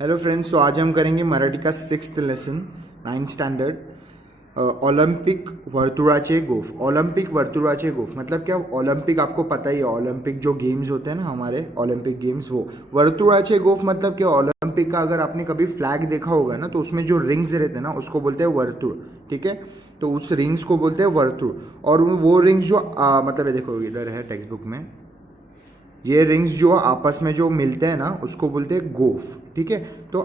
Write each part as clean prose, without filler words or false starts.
Hello friends, तो आज हम करेंगे मराठी का 6th lesson 9th standard Olympic वर्तुळाचे गोफ। ऑलिम्पिक वर्तुळाचे गोफ मतलब क्या? ओलंपिक आपको पता ही है, ओलंपिक जो गेम्स होते हैं ना हमारे ओलंपिक गेम्स, वो वर्तुळाचे गोफ मतलब क्या? ओलंपिक का अगर आपने कभी फ्लैग देखा होगा ना, तो उसमें जो रिंग्स रहते हैं ना उसको बोलते हैं वर्तुळ। ठीक है, तो उस रिंग्स को बोलते हैं वर्तुळ। और वो रिंग्स जो मतलब ये देखो इधर है टेक्स्ट बुक में, ये रिंग्स जो आपस में जो मिलते हैं ना उसको बोलते हैं गोफ। ठीक है, तो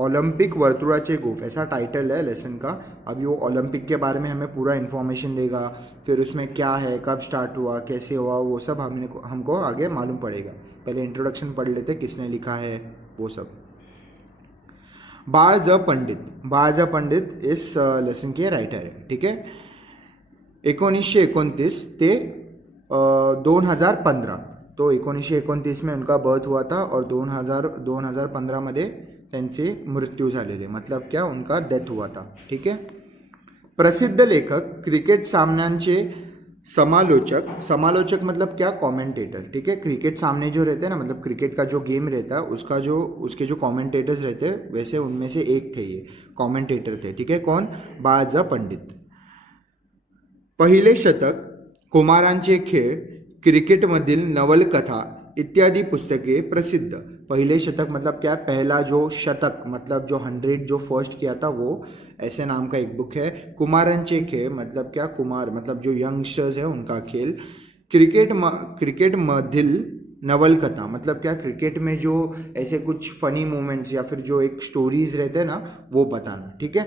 ओलंपिक वर्तुळाचे गोफ ऐसा टाइटल है लेसन का। अभी वो ओलंपिक के बारे में हमें पूरा इन्फॉर्मेशन देगा, फिर उसमें क्या है, कब स्टार्ट हुआ, कैसे हुआ, वो सब हमको आगे मालूम पड़ेगा। पहले इंट्रोडक्शन पढ़ लेते, किसने लिखा है वो सब। बाळ ज पंडित इस लेसन के राइटर है। ठीक है, 1929 ते 2015, तो 1929 में उनका बर्थ हुआ था और 2015 मध्ये त्यांचे मृत्यू झालेले, मतलब क्या उनका डेथ हुआ था। ठीक है, प्रसिद्ध लेखक, क्रिकेट सामन्यांचे समालोचक मतलब क्या? कमेंटेटर। ठीक है, क्रिकेट सामने जो रहते हैं ना, मतलब क्रिकेट का जो गेम रहता है उसके जो कमेंटेटर्स रहते हैं, वैसे उनमें से एक थे, ये कमेंटेटर थे। ठीक है, कौन? बाळ ज पंडित। पहिले शतक, कुमारांचे खेळ, क्रिकेटमधील नवलकथा इत्यादी पुस्तके प्रसिद्ध। पहले शतक मतलब क्या? पहला जो शतक मतलब जो 100 जो फर्स्ट किया था वो, ऐसे नाम का एक बुक है। कुमारांचे खेळ मतलब क्या? कुमार मतलब जो यंगस्टर्स है उनका खेल। क्रिकेट मधील नवलकथा मतलब क्या? क्रिकेट में जो ऐसे कुछ फनी मोमेंट्स या फिर जो एक स्टोरीज रहते हैं ना, वो बताना। ठीक है,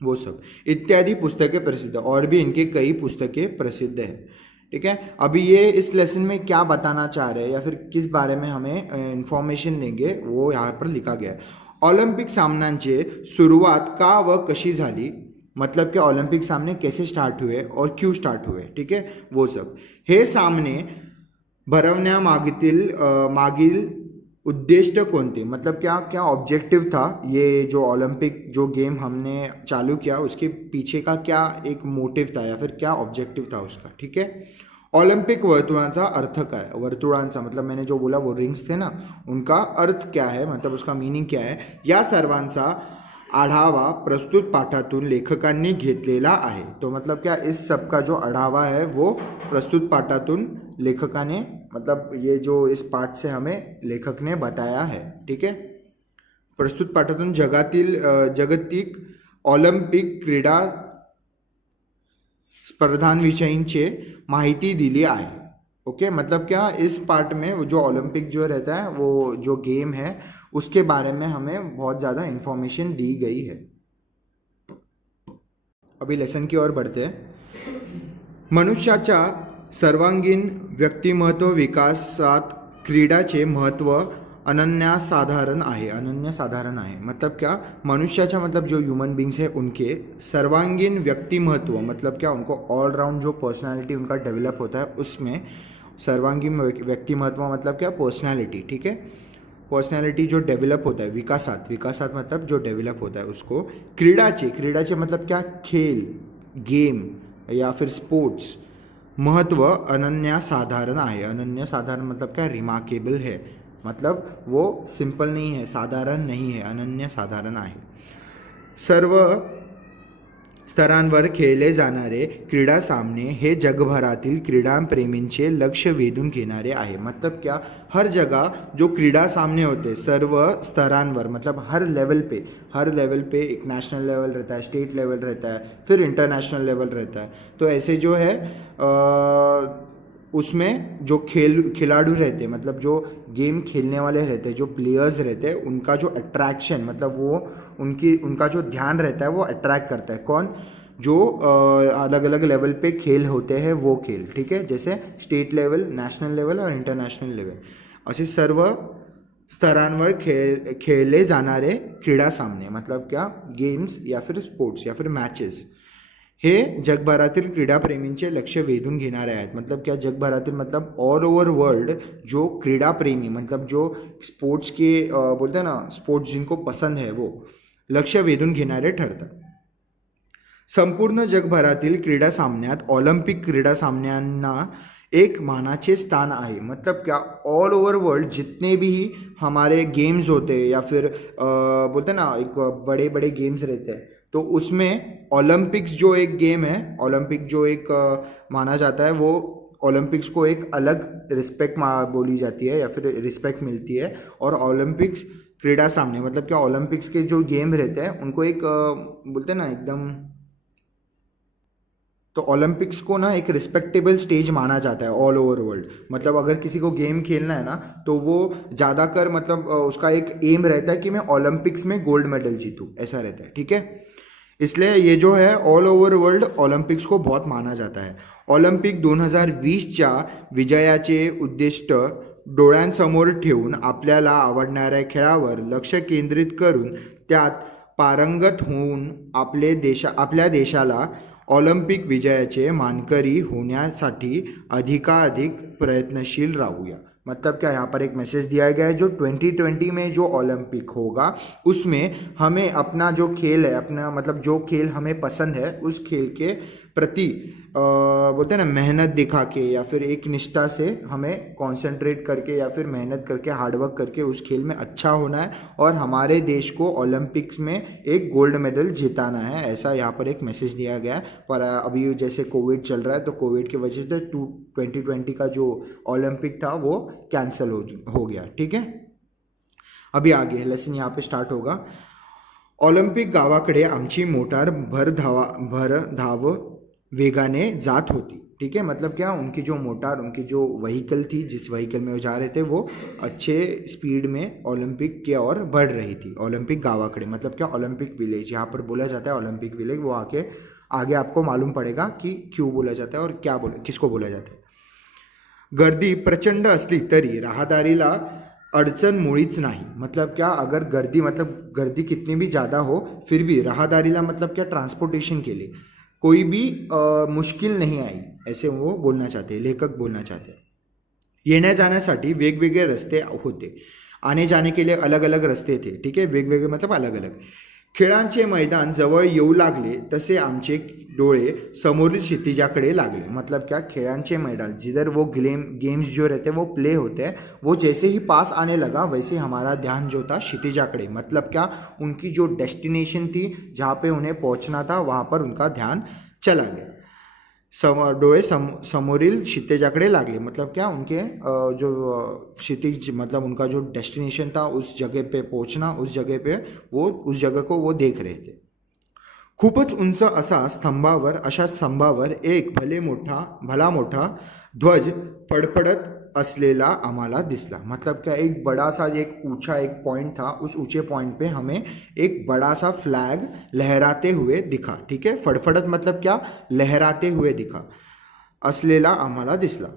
वो सब इत्यादि पुस्तकें प्रसिद्ध, और भी इनके कई पुस्तकें प्रसिद्ध है। ठीक है, अभी ये इस लेसन में क्या बताना चाह रहे हैं या फिर किस बारे में हमें इंफॉर्मेशन देंगे वो यहाँ पर लिखा गया है। ऑलिम्पिक सामन्यांचे सुरुवात का व कशी झाली, मतलब कि ऑलिम्पिक सामने कैसे स्टार्ट हुए और क्यों स्टार्ट हुए। ठीक है, वो सब। हे सामने भरवण्यामागील मागील उद्दिष्ट कोणते, मतलब क्या क्या ऑब्जेक्टिव था, ये जो ओलंपिक जो गेम हमने चालू किया उसके पीछे का क्या एक मोटिव था या फिर क्या ऑब्जेक्टिव था उसका। ठीक है, ऑलिम्पिक वर्तुळांचा अर्थ काय? वर्तुळांचा मतलब मैंने जो बोला वो रिंग्स थे ना, उनका अर्थ क्या है, मतलब उसका मीनिंग क्या है, या सर्वांचा आढावा प्रस्तुत पाठातून लेखकांनी घेतलेला आहे। तो मतलब क्या, इस सब का जो आढावा है वो प्रस्तुत पाठातून लेखकाने, मतलब ये जो इस पाठ से हमें लेखक ने बताया है। ठीक है, प्रस्तुत पाठातून जागतिक ऑलिम्पिक क्रीडा स्पर्धांविषयींचे माहिती दिली आहे। ओके, मतलब क्या, इस पार्ट में वो जो ओलंपिक जो रहता है, वो जो गेम है उसके बारे में हमें बहुत ज़्यादा इन्फॉर्मेशन दी गई है। अभी लेसन की ओर बढ़ते हैं। मनुष्याच्या सर्वांगीण व्यक्तिमत्व विकासात क्रीडाचे महत्त्व अनन्यसाधारण आहे। मतलब क्या, मनुष्याचा मतलब जो ह्यूमन बींग्स है उनके सर्वांगीण व्यक्तिमत्व मतलब क्या, उनको ऑलराउंड जो पर्सनालिटी उनका डेवलप होता है उसमें सर्वांगीण व्यक्तिमत्व मतलब क्या? पर्सनालिटी। ठीक है, पर्सनालिटी जो डेवलप होता है विकासात मतलब जो डेवलप होता है उसको क्रीडाचे मतलब क्या? खेल, गेम या फिर स्पोर्ट्स महत्व अनन्यसाधारण आहे। अनन्यसाधारण मतलब क्या? रिमार्केबल है, मतलब वो सिंपल नहीं है, साधारण नहीं है, अनन्यसाधारण आहे। सर्व स्तरांवर खेळले जाणारे क्रीडा सामने हे जगभरातील क्रीडाप्रेमींचे लक्ष वेधून घेणारे आहे। मतलब क्या, हर जगह जो क्रीडा सामने होते सर्व स्तरांवर मतलब हर लेवल पे एक नेशनल लेवल रहता है, स्टेट लेवल रहता है, फिर इंटरनेशनल लेवल रहता है। तो ऐसे जो है उसमें जो खिलाड़ू रहते हैं मतलब जो गेम खेलने वाले रहते हैं, जो प्लेयर्स रहते हैं, उनका जो अट्रैक्शन मतलब वो उनका जो ध्यान रहता है वो अट्रैक्ट करता है। कौन? जो अलग अलग लेवल पे खेल होते हैं वो खेल। ठीक है, जैसे स्टेट लेवल, नेशनल लेवल और इंटरनेशनल लेवल, असे सर्व स्तरांवर खेळले जाणारे क्रीडा सामने मतलब क्या? गेम्स या फिर स्पोर्ट्स या फिर मॅचेस हे जगभरातील क्रीडाप्रेमींचे लक्ष वेधून घेणारे आहेत। मतलब क्या, जगभरातील मतलब ऑल ओवर वर्ल्ड जो क्रीडाप्रेमी मतलब जो स्पोर्ट्स के बोलते हैं ना, स्पोर्ट्स जिनको पसंद है वो लक्ष वेधून घेणारे ठरतात। संपूर्ण जगभरातील क्रीडा सामन्यात ऑलिम्पिक क्रीडा सामन्यांना एक मानाचे स्थान आहे. मतलब क्या, ऑल ओवर वर्ल्ड जितने भी हमारे गेम्स होते हैं या फिर बोलते हैं ना एक बड़े बड़े गेम्स रहते हैं, तो उसमें ओलंपिक्स जो एक गेम है, ओलंपिक जो एक माना जाता है, वो ओलंपिक्स को एक अलग रिस्पेक्ट बोली जाती है या फिर रिस्पेक्ट मिलती है. और ओलंपिक्स क्रीड़ा सामने मतलब क्या, ओलंपिक्स के जो गेम रहते हैं उनको एक बोलते हैं ना एकदम, तो ओलंपिक्स को ना एक रिस्पेक्टेबल स्टेज माना जाता है ऑल ओवर वर्ल्ड. मतलब अगर किसी को गेम खेलना है ना, तो वो ज़्यादातर मतलब उसका एक एम रहता है कि मैं ओलंपिक्स में गोल्ड मेडल जीतूँ, ऐसा रहता है. ठीक है, इसलिए ये जो है ऑल ओवर वर्ल्ड ओलंपिक्स को बहुत माना जाता है. ऑलिम्पिक 2020च्या विजयाचे उद्दिष्ट डोळ्यांसमोर ठेवून आपल्याला आवडणाऱ्या खेळावर लक्ष केंद्रित करून त्यात पारंगत होऊन आपल्या देशाला ऑलिम्पिक विजयाचे मानकरी होण्यासाठी अधिकाधिक प्रयत्नशील राहूया. मतलब क्या, यहाँ पर एक मैसेज दिया गया है, जो 2020 में जो ओलंपिक होगा उसमें हमें अपना जो खेल है, अपना मतलब जो खेल हमें पसंद है उस खेल के प्रति बोलते हैं ना मेहनत दिखा के या फिर एक निष्ठा से हमें कंसंट्रेट करके या फिर मेहनत करके हार्डवर्क करके उस खेल में अच्छा होना है और हमारे देश को ओलंपिक्स में एक गोल्ड मेडल जिताना है. ऐसा यहाँ पर एक मैसेज दिया गया है. पर अभी जैसे कोविड चल रहा है, तो कोविड की वजह से 2020 का जो ओलंपिक था वो कैंसिल हो गया. ठीक है, अभी आगे लेसन यहाँ पे स्टार्ट होगा. ऑलिम्पिक गावाकडे आमची मोटार भर धाव वेगाने जात होती. ठीक है, मतलब क्या, उनकी जो मोटार, उनकी जो व्हीकल थी, जिस व्हीकल में वो जा रहे थे, वो अच्छे स्पीड में ओलंपिक की ओर बढ़ रही थी. ओलंपिक गावाकडे मतलब क्या, ओलंपिक विलेज यहाँ पर बोला जाता है. ओलंपिक विलेज वो आगे आपको मालूम पड़ेगा कि क्यों बोला जाता है और किसको बोला जाता है. गर्दी प्रचंड असली तरी रहदारीला अडचण मुळीच नाही. मतलब क्या, अगर गर्दी मतलब गर्दी कितनी भी ज़्यादा हो, फिर भी रहदारीला मतलब क्या, ट्रांसपोर्टेशन के लिए कोई भी मुश्किल नहीं आई, ऐसे वो बोलना चाहते हैं, लेखक बोलना चाहते हैं. येण्या जाण्यासाठी वेगवेगळे रस्ते होते, आने जाने के लिए अलग अलग रस्ते थे. ठीक है, वेगवेगळे मतलब अलग अलग. खेळांचे मैदान जवळ येऊ लागले तसे आमचे डोळे समोरील क्षितिजाकडे लागले. मतलब क्या, खेळांचे मैदान जिधर वो गेम्स जो रहते हैं वो प्ले होते हैं, वो जैसे ही पास आने लगा वैसे हमारा ध्यान जो था क्षितिजाकडे, मतलब क्या, उनकी जो डेस्टिनेशन थी जहाँ पे उन्हें पहुँचना था वहाँ पर उनका ध्यान चला गया. डोळे समोरील क्षितिजाकडे लागले. मतलब क्या, उनके जो क्षितिज मतलब उनका जो डेस्टिनेशन था उस जगह पे पहुंचना, उस जगह पे वो उस जगह को वो देख रहे थे. खूपच उंच अशा स्तंभावर एक भला मोठा ध्वज फडफडत असलेला आम्हाला दिसला. मतलब क्या, एक बड़ा सा एक ऊंचा एक पॉइंट था, उस ऊंचे पॉइंट पे हमें एक बड़ा सा फ्लैग लहराते हुए दिखा. ठीक है, फडफडत मतलब क्या, लहराते हुए दिखा. असलेला आम्हाला दिसला.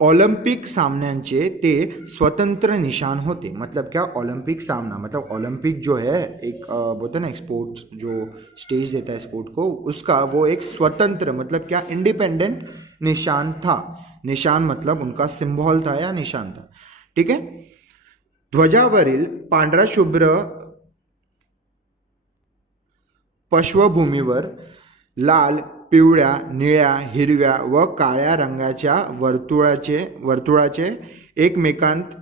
ऑलिम्पिक सामन्यांचे ते स्वतंत्र निशान होते. मतलब क्या, ओलंपिक सामना मतलब ओलंपिक जो है एक बोलते ना एक स्पोर्ट्स जो स्टेज देता है स्पोर्ट को, उसका वो एक स्वतंत्र मतलब क्या, इंडिपेंडेंट निशान था. निशान मतलब उनका सिंबल था या निशान था. ठीक है, ध्वजावरील पांढरा शुभ्र पार्श्वभूमीवर लाल, पिवळ्या, निळ्या, हिरव्या व काळ्या रंगाच्या वर्तुळाचे एकमेकांत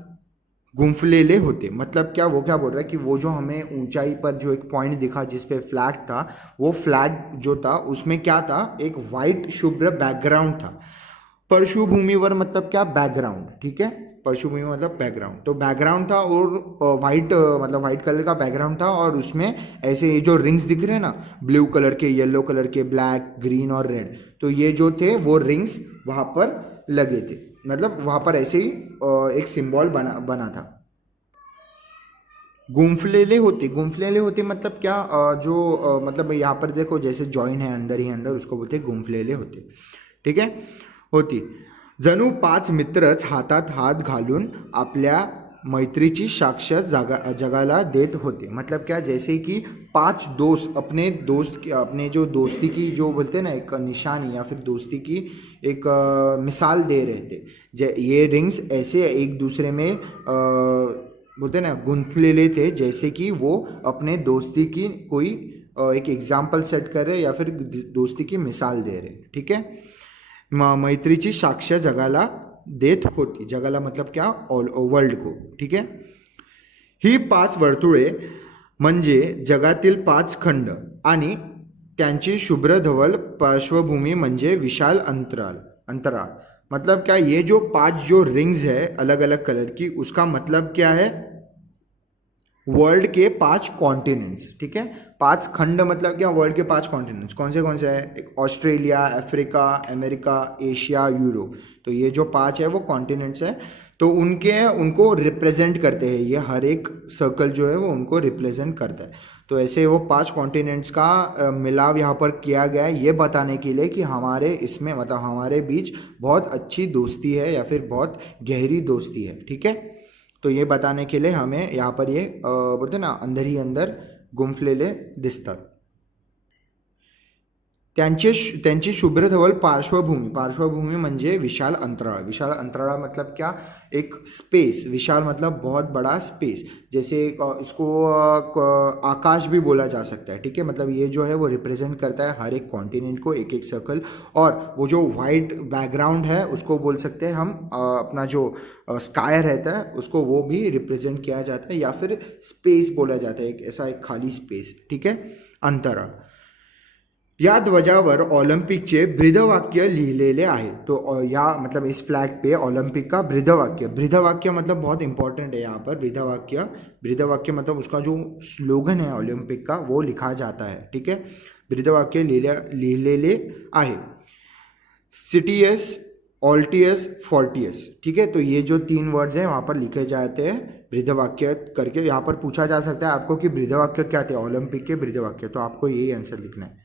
गुंफलेले होते. मतलब क्या, वो क्या बोल रहा है कि वो जो हमें ऊंचाई पर जो एक पॉइंट दिखा जिस पे फ्लैग था, वो फ्लैग जो था उसमें क्या था, एक वाइट शुभ्र बैकग्राउंड था. पार्श्वभूमीवर मतलब क्या, बैकग्राउंड. ठीक है, पार्श्वभूमि मतलब बैकग्राउंड, तो बैकग्राउंड था और वाइट मतलब वाइट कलर का बैकग्राउंड था और उसमें ऐसे ये जो रिंग्स दिख रहे हैं ना, ब्लू कलर के, येलो कलर के, ब्लैक, ग्रीन और रेड, तो ये जो थे वो रिंग्स वहाँ पर लगे थे. मतलब वहाँ पर ऐसे ही एक सिंबल बना था. गुंफलेले होते मतलब क्या, जो मतलब यहाँ पर देखो जैसे जॉइन है अंदर ही अंदर, उसको बोलते गुंफलेले होते. ठीक है, होती. जणू 5 मित्रच हातात हात घालून आपल्या मैत्रीची साक्ष जगाला देत होते. मतलब क्या, जैसे कि 5 दोस्त अपने जो दोस्ती की जो बोलते हैं ना एक निशानी या फिर दोस्ती की एक मिसाल दे रहे थे. ये रिंग्स ऐसे एक दूसरे में बोलते हैं ना गुंथलेले थे, जैसे कि वो अपने दोस्ती की कोई एक एग्जाम्पल सेट कर रहे या फिर दोस्ती की मिसाल दे रहे. ठीक है, मैत्रीची साक्ष जगाला देत होती. जगाला मतलब क्या, ऑल वर्ल्ड को. ठीक आहे. ही 5 वर्तुळे म्हणजे जगातील 5 खंड आणि त्यांची शुभ्र धवल पार्श्वभूमि म्हणजे विशाल अंतराल. मतलब क्या, ये जो 5 जो रिंग्स है अलग अलग कलर की, उसका मतलब क्या है, वर्ल्ड के 5 कॉन्टिनेंट्स. ठीक है. 5 खंड मतलब क्या, वर्ल्ड के 5 कॉन्टिनेंट्स. कौन से है, एक Australia, Africa, America, Asia, Europe. तो ये जो 5 है वो कॉन्टिनेंट्स है. तो उनको रिप्रेजेंट करते हैं. ये हर एक सर्कल जो है वो उनको रिप्रेजेंट करता है. तो ऐसे वो 5 कॉन्टिनेंट्स का मिलाव यहाँ पर किया गया है ये बताने के लिए कि हमारे इसमें मतलब हमारे बीच बहुत अच्छी दोस्ती है या फिर बहुत गहरी दोस्ती है. ठीक है. तो ये बताने के लिए हमें यहाँ पर ये बोलते ना, अंदर ही अंदर गुंफलेले दिसतात. त्यांची शुभ्र धवल पार्श्वभूमि म्हणजे विशाल अंतराळ मतलब क्या, एक स्पेस. विशाल मतलब बहुत बड़ा स्पेस. जैसे इसको आकाश भी बोला जा सकता है. ठीक है. मतलब ये जो है वो रिप्रेजेंट करता है हर एक कॉन्टिनेंट को, एक एक सर्कल. और वो जो वाइट बैकग्राउंड है उसको बोल सकते हैं हम अपना जो स्काई रहता है उसको वो भी रिप्रेजेंट किया जाता है, या फिर स्पेस बोला जाता है, एक ऐसा एक खाली स्पेस. ठीक है. अंतराळ. या ध्वजावर ऑलिम्पिकचे ब्रीदवाक्य लिहिलेले आहे. तो या मतलब इस फ्लैग पे ऑलिम्पिक का ब्रीदवाक्य मतलब बहुत इंपॉर्टेंट है यहाँ पर. ब्रीदवाक्य मतलब उसका जो स्लोगन है ऑलिम्पिक का वो लिखा जाता है. ठीक है. ब्रीदवाक्य लिहिलेले आहे. सिटियस, ऑल्टियस, फोर्टियस. ठीक है. तो ये जो 3 वर्ड्स हैं वहाँ पर लिखे जाते हैं ब्रीदवाक्य करके. यहाँ पर पूछा जा सकता है आपको कि ब्रीदवाक्य क्या थे, ओलंपिक के ब्रीदवाक्य. तो आपको यही आंसर लिखना है.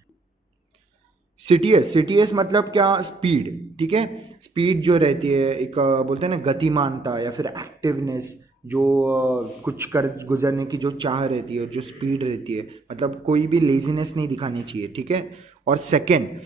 सिटीएस मतलब क्या, स्पीड. ठीक है. स्पीड जो रहती है, एक बोलते हैं ना गतिमानता या फिर एक्टिवनेस, जो कुछ कर गुजरने की जो चाह रहती है, जो स्पीड रहती है, मतलब कोई भी लेजीनेस नहीं दिखानी चाहिए. ठीक है. और सेकंड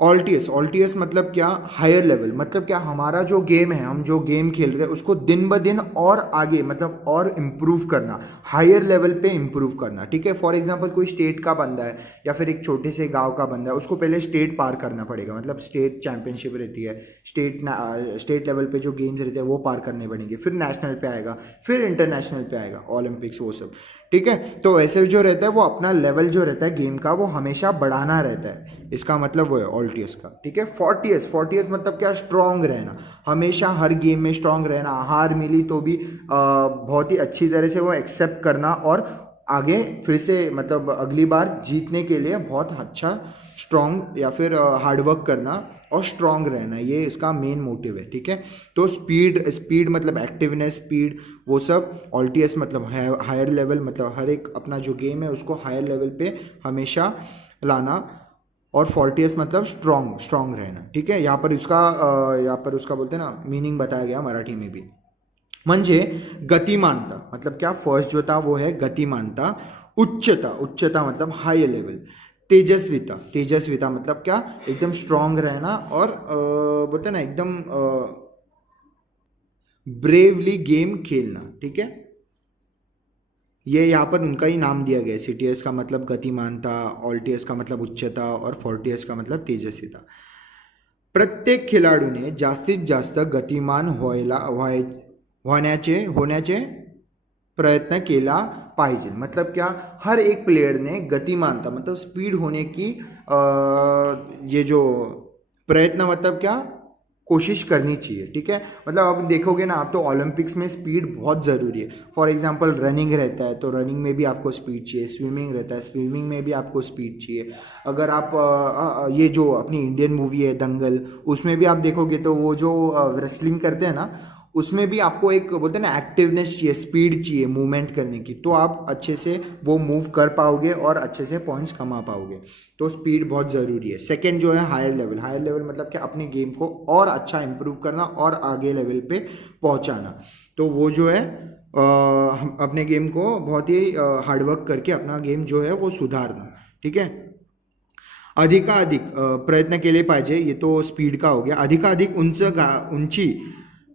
ऑल्टियस मतलब क्या, हायर लेवल. मतलब क्या, हमारा जो गेम है, हम जो गेम खेल रहे हैं उसको दिन ब दिन और आगे मतलब और इम्प्रूव करना, हायर लेवल पे इम्प्रूव करना. ठीक है. फॉर एग्जांपल कोई स्टेट का बंदा है या फिर एक छोटे से गांव का बंदा है, उसको पहले स्टेट पार करना पड़ेगा. मतलब स्टेट चैंपियनशिप रहती है, स्टेट लेवल पे जो गेम्स रहते हैं वो पार करने पड़ेंगे, फिर नेशनल पे आएगा, फिर इंटरनेशनल पे आएगा, ओलंपिक्स वो सब. ठीक है. तो ऐसे जो रहता है वो अपना लेवल जो रहता है गेम का वो हमेशा बढ़ाना रहता है. इसका मतलब वो है ऑल्टियस का. ठीक है. फोर्टियस मतलब क्या, स्ट्रांग रहना, हमेशा हर गेम में स्ट्रांग रहना. हार मिली तो भी बहुत ही अच्छी तरह से वो एक्सेप्ट करना और आगे फिर से मतलब अगली बार जीतने के लिए बहुत अच्छा स्ट्रांग या फिर हार्डवर्क करना और स्ट्रांग रहना, ये इसका मेन मोटिव है. ठीक है. तो स्पीड मतलब एक्टिवनेस, स्पीड वो सब. ऑल्टियस मतलब हायर लेवल, मतलब हर एक अपना जो गेम है उसको हायर लेवल पे हमेशा लाना. और फोर्टियस मतलब स्ट्रांग रहना. ठीक है. यहाँ पर उसका बोलते हैं ना मीनिंग बताया गया मराठी में भी. म्हणजे गतिमानता मतलब क्या, फर्स्ट जो था वो है गतिमानता. उच्चता मतलब हाई लेवल. तेजस्विता मतलब क्या, एकदम स्ट्रांग रहना और बोलते हैं ना एकदम ब्रेवली गेम खेलना. ठीक है. ये यहाँ पर उनका ही नाम दिया गया है. सिटीएस का मतलब गतिमानता, ऑल्टियस का मतलब उच्चता और फोर्टियस का मतलब तेजस्विता. प्रत्येक खिलाडूने जास्तीत जास्त गतिमान होण्याचे प्रयत्न केला पाहिजे. मतलब क्या, हर एक प्लेयर ने गतिमानता मतलब स्पीड होने की ये जो प्रयत्न मतलब क्या, कोशिश करनी चाहिए. ठीक है. मतलब आप देखोगे ना, आप तो ओलंपिक्स में स्पीड बहुत ज़रूरी है. फॉर एग्जांपल रनिंग रहता है तो रनिंग में भी आपको स्पीड चाहिए. स्विमिंग रहता है, स्विमिंग में भी आपको स्पीड चाहिए. अगर आप ये जो अपनी इंडियन मूवी है दंगल, उसमें भी आप देखोगे तो वो जो रेसलिंग करते हैं ना, उसमें भी आपको एक बोलते हैं ना एक्टिवनेस चाहिए, स्पीड चाहिए मूवमेंट करने की, तो आप अच्छे से वो मूव कर पाओगे और अच्छे से पॉइंट्स कमा पाओगे. तो स्पीड बहुत ज़रूरी है. सेकंड जो है हायर लेवल मतलब कि अपने गेम को और अच्छा इंप्रूव करना और आगे लेवल पे पहुंचाना. तो वो जो है हम अपने गेम को बहुत ही हार्डवर्क करके अपना गेम जो है वो सुधारना. ठीक है. अधिकाधिक प्रयत्न केले पाहिजे, ये तो स्पीड का हो गया. अधिकाधिक उंची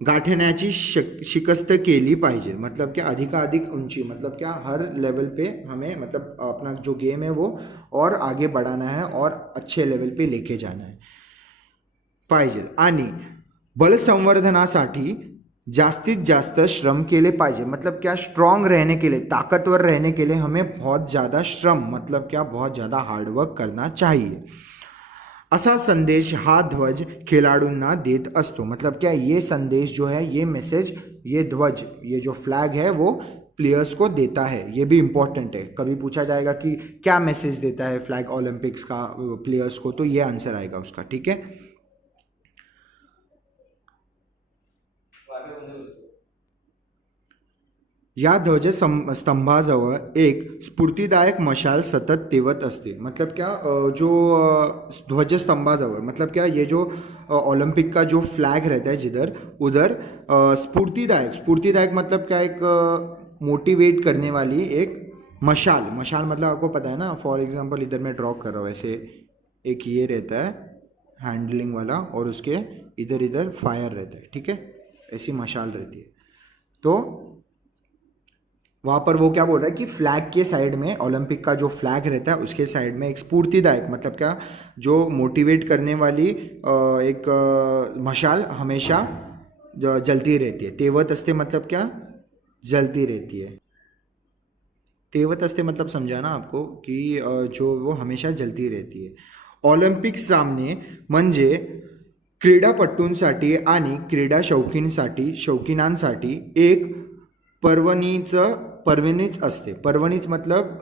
गाठण्याची शिकस्त केली पाहिजे. मतलब क्या, अधिकाधिक ऊंची मतलब क्या, हर लेवल पे हमें मतलब अपना जो गेम है वो और आगे बढ़ाना है और अच्छे लेवल पे लेके जाना है. पाहिजे आणि बलसंवर्धनासाठी जास्तीत जास्त श्रम केले पाहिजे। मतलब क्या, स्ट्रांग रहने के लिए, ताकतवर रहने के लिए हमें बहुत ज़्यादा श्रम, मतलब क्या, बहुत ज़्यादा हार्डवर्क करना चाहिए। असा संदेश हा ध्वज खिलाड़ूंना देत असतो। मतलब क्या, ये संदेश जो है, ये मैसेज, ये ध्वज, ये जो फ्लैग है वो प्लेयर्स को देता है। ये भी इंपॉर्टेंट है, कभी पूछा जाएगा कि क्या मैसेज देता है फ्लैग ओलंपिक्स का प्लेयर्स को, तो ये आंसर आएगा उसका। ठीक है, या ध्वज स्तंभाजवळ एक स्फूर्तिदायक मशाल सतत तेवत असते। मतलब क्या, जो ध्वज स्तंभाजवळ, मतलब क्या, ये जो ओलंपिक का जो फ्लैग रहता है जिधर उधर स्फूर्तिदायक, स्फूर्तिदायक मतलब क्या, एक मोटिवेट करने वाली एक मशाल, मशाल मतलब आपको पता है ना, फॉर एग्जांपल इधर मैं ड्रॉ कर रहा हूँ ऐसे, एक ये रहता है हैंडलिंग वाला और उसके इधर इधर फायर रहता है। ठीक है, ऐसी मशाल रहती है। तो वहाँ पर वो क्या बोल रहा है कि फ्लैग के साइड में, ओलंपिक का जो फ्लैग रहता है उसके साइड में एक स्फूर्तिदायक, मतलब क्या, जो मोटिवेट करने वाली एक मशाल हमेशा जलती रहती है। तेवत असते मतलब क्या, जलती रहती है। तेवत असते मतलब समझा ना आपको कि जो वो हमेशा जलती रहती है। ऑलिम्पिक सामने म्हणजे क्रीडापटूंसाठी आणि क्रीडा शौकीनांसाठी एक पर्वणीच असते। पर्वणीच मतलब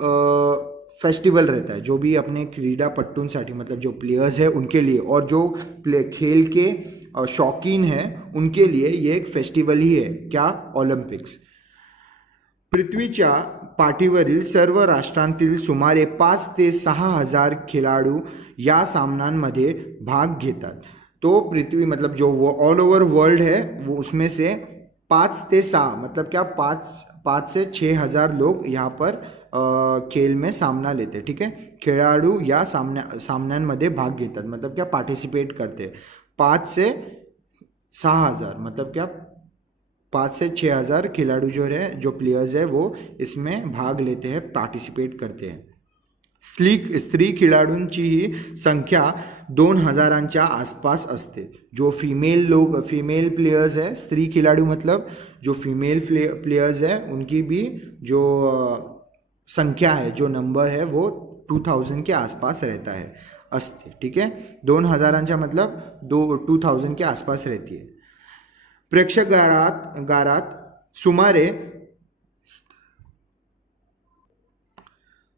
फेस्टिवल रहता है, जो भी अपने क्रीडापटूंसाठी, मतलब जो प्लेयर्स है उनके लिए, और जो खेल के शौकीन हैं उनके लिए ये एक फेस्टिवल ही है। क्या, ओलंपिक्स। पृथ्वीच्या पाठीवरील सर्व राष्ट्रांतील सुमारे 5 ते 6 हजार खिलाडू या सामन्यांमध्ये भाग घेतात। तो पृथ्वी मतलब जो वो ऑल ओवर वर्ल्ड है, वो उसमें से 5 से 6, मतलब क्या, 5 से 6 हजार लोग यहाँ पर खेल में सामना लेते। ठीक है, खिलाड़ू या सामन्यांमध्ये भाग घेतात, मतलब क्या, पार्टिसिपेट करते। 5 से 6 हजार मतलब क्या, 5 से 6 हजार खिलाड़ू जो है, जो प्लेयर्स है, वो इसमें भाग लेते हैं, पार्टिसिपेट करते हैं। स्त्री खिलाडूंचीही संख्या 2000च्या आसपास असते। जो फीमेल प्लेयर्स है, स्त्री खिलाड़ू मतलब जो फीमेल प्लेयर्स है, उनकी भी जो संख्या है, जो नंबर है, वो 2000 के आसपास रहता है, असते। ठीक है, 2000च्या मतलब 2000 के आसपास रहती है। प्रेक्षागारात सुमारे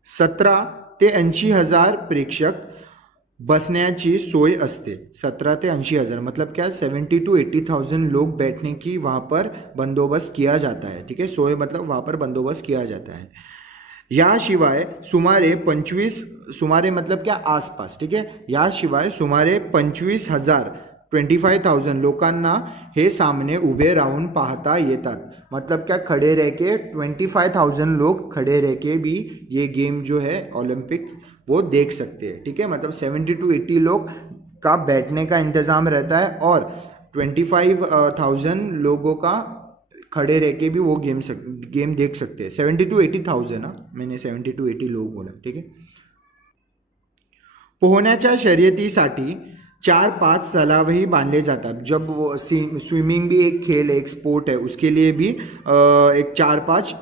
17 ते 80 हजार प्रेक्षक बसण्याची सोय असते। 17 ते 80 हजार मतलब क्या, 70 to 80,000 लोग बैठने की वहाँ पर बंदोबस्त किया जाता है। ठीक है, सोय मतलब वहाँ पर बंदोबस्त किया जाता है। याशिवाय सुमारे मतलब क्या, आसपास। ठीक है, याशिवाय सुमारे 25,000 लोकांना हे सामने उभे राहून पाहता येतात। मतलब क्या, खड़े रह के 25,000 लोग खड़े रह के भी ये गेम जो है ओलंपिक वो देख सकते हैं। ठीक है, मतलब 70 to 80 लोग का बैठने का इंतज़ाम रहता है और 25,000 लोगों का खड़े रह के भी वो गेम देख सकते हैं। 70 to 80,000, मैंने 70 to 80 लोग बोला। ठीक है, पोहण्याच्या शर्यतीसाठी 4-5 तलावही बांधले जातात। जब वो स्विमिंग भी एक खेल है, एक स्पोर्ट है, उसके लिए भी एक 4-5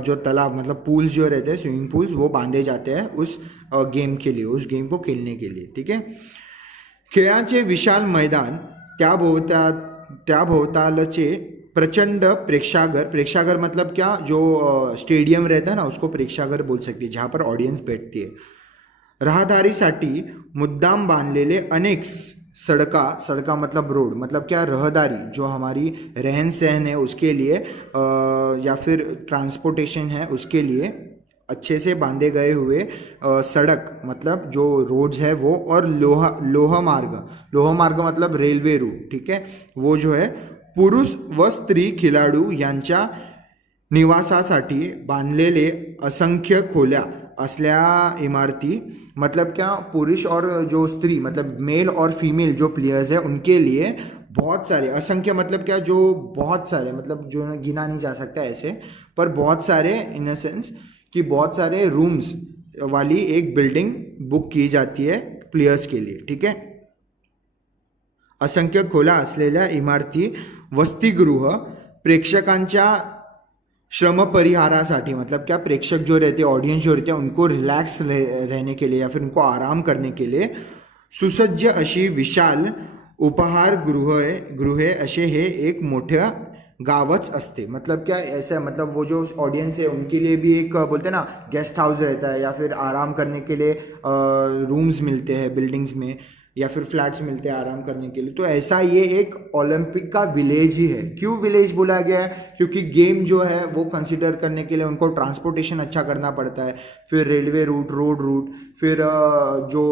जो तालाब मतलब पूल्स जो रहते हैं, स्विमिंग पूल्स, वो बांधे जाते हैं उस गेम के लिए, उस गेम को खेलने के लिए। ठीक है, खेळाचे विशाल मैदान, त्याभोवतालचे प्रचंड प्रेक्षागर मतलब क्या, जो स्टेडियम रहता है ना, उसको प्रेक्षागर बोल सकते हैं, जहाँ पर ऑडियंस बैठती है। रहदारीसाठी मुद्दाम बांधलेले अनेक सड़का मतलब रोड, मतलब क्या, रहदारी जो हमारी रहन सहन है उसके लिए या फिर ट्रांसपोर्टेशन है उसके लिए अच्छे से बांधे गए हुए सड़क मतलब जो रोड्स है वो, और लोह मार्ग मतलब रेलवे रूट। ठीक है, वो जो है पुरुष व स्त्री खिलाडू यांच्या निवासासाठी बांधलेले असंख्य खोल्या असल्या इमारती, मतलब क्या, पुरुष और जो स्त्री मतलब मेल और फीमेल जो प्लेयर्स है उनके लिए बहुत सारे, असंख्य मतलब क्या, जो बहुत सारे, मतलब जो गिना नहीं जा सकता ऐसे, पर बहुत सारे इन अ सेंस कि बहुत सारे रूम्स वाली एक बिल्डिंग बुक की जाती है प्लेयर्स के लिए। ठीक है, असंख्य खोल्या असलेल्या इमारती, वसतिगृह, प्रेक्षकांच्या श्रम परिहारासाठी, मतलब क्या प्रेक्षक जो रहते, ऑडियंस जो रहते हैं, उनको रिलैक्स रहने के लिए या फिर उनको आराम करने के लिए सुसज्ज अशी विशाल उपहारगृहे असे हे एक मोठं गावच असते. मतलब क्या ऐसा, मतलब वो जो ऑडियंस है उनके लिए भी एक बोलते हैं ना गेस्ट हाउस रहता है, या फिर आराम करने के लिए रूम्स मिलते हैं बिल्डिंग्स में, या फिर फ्लैट्स मिलते हैं आराम करने के लिए. तो ऐसा ये एक ओलंपिक का विलेज ही है. क्यों विलेज बोला गया है? क्योंकि गेम जो है वो कंसिडर करने के लिए उनको ट्रांसपोर्टेशन अच्छा करना पड़ता है, फिर रेलवे रूट, रोड रूट, फिर जो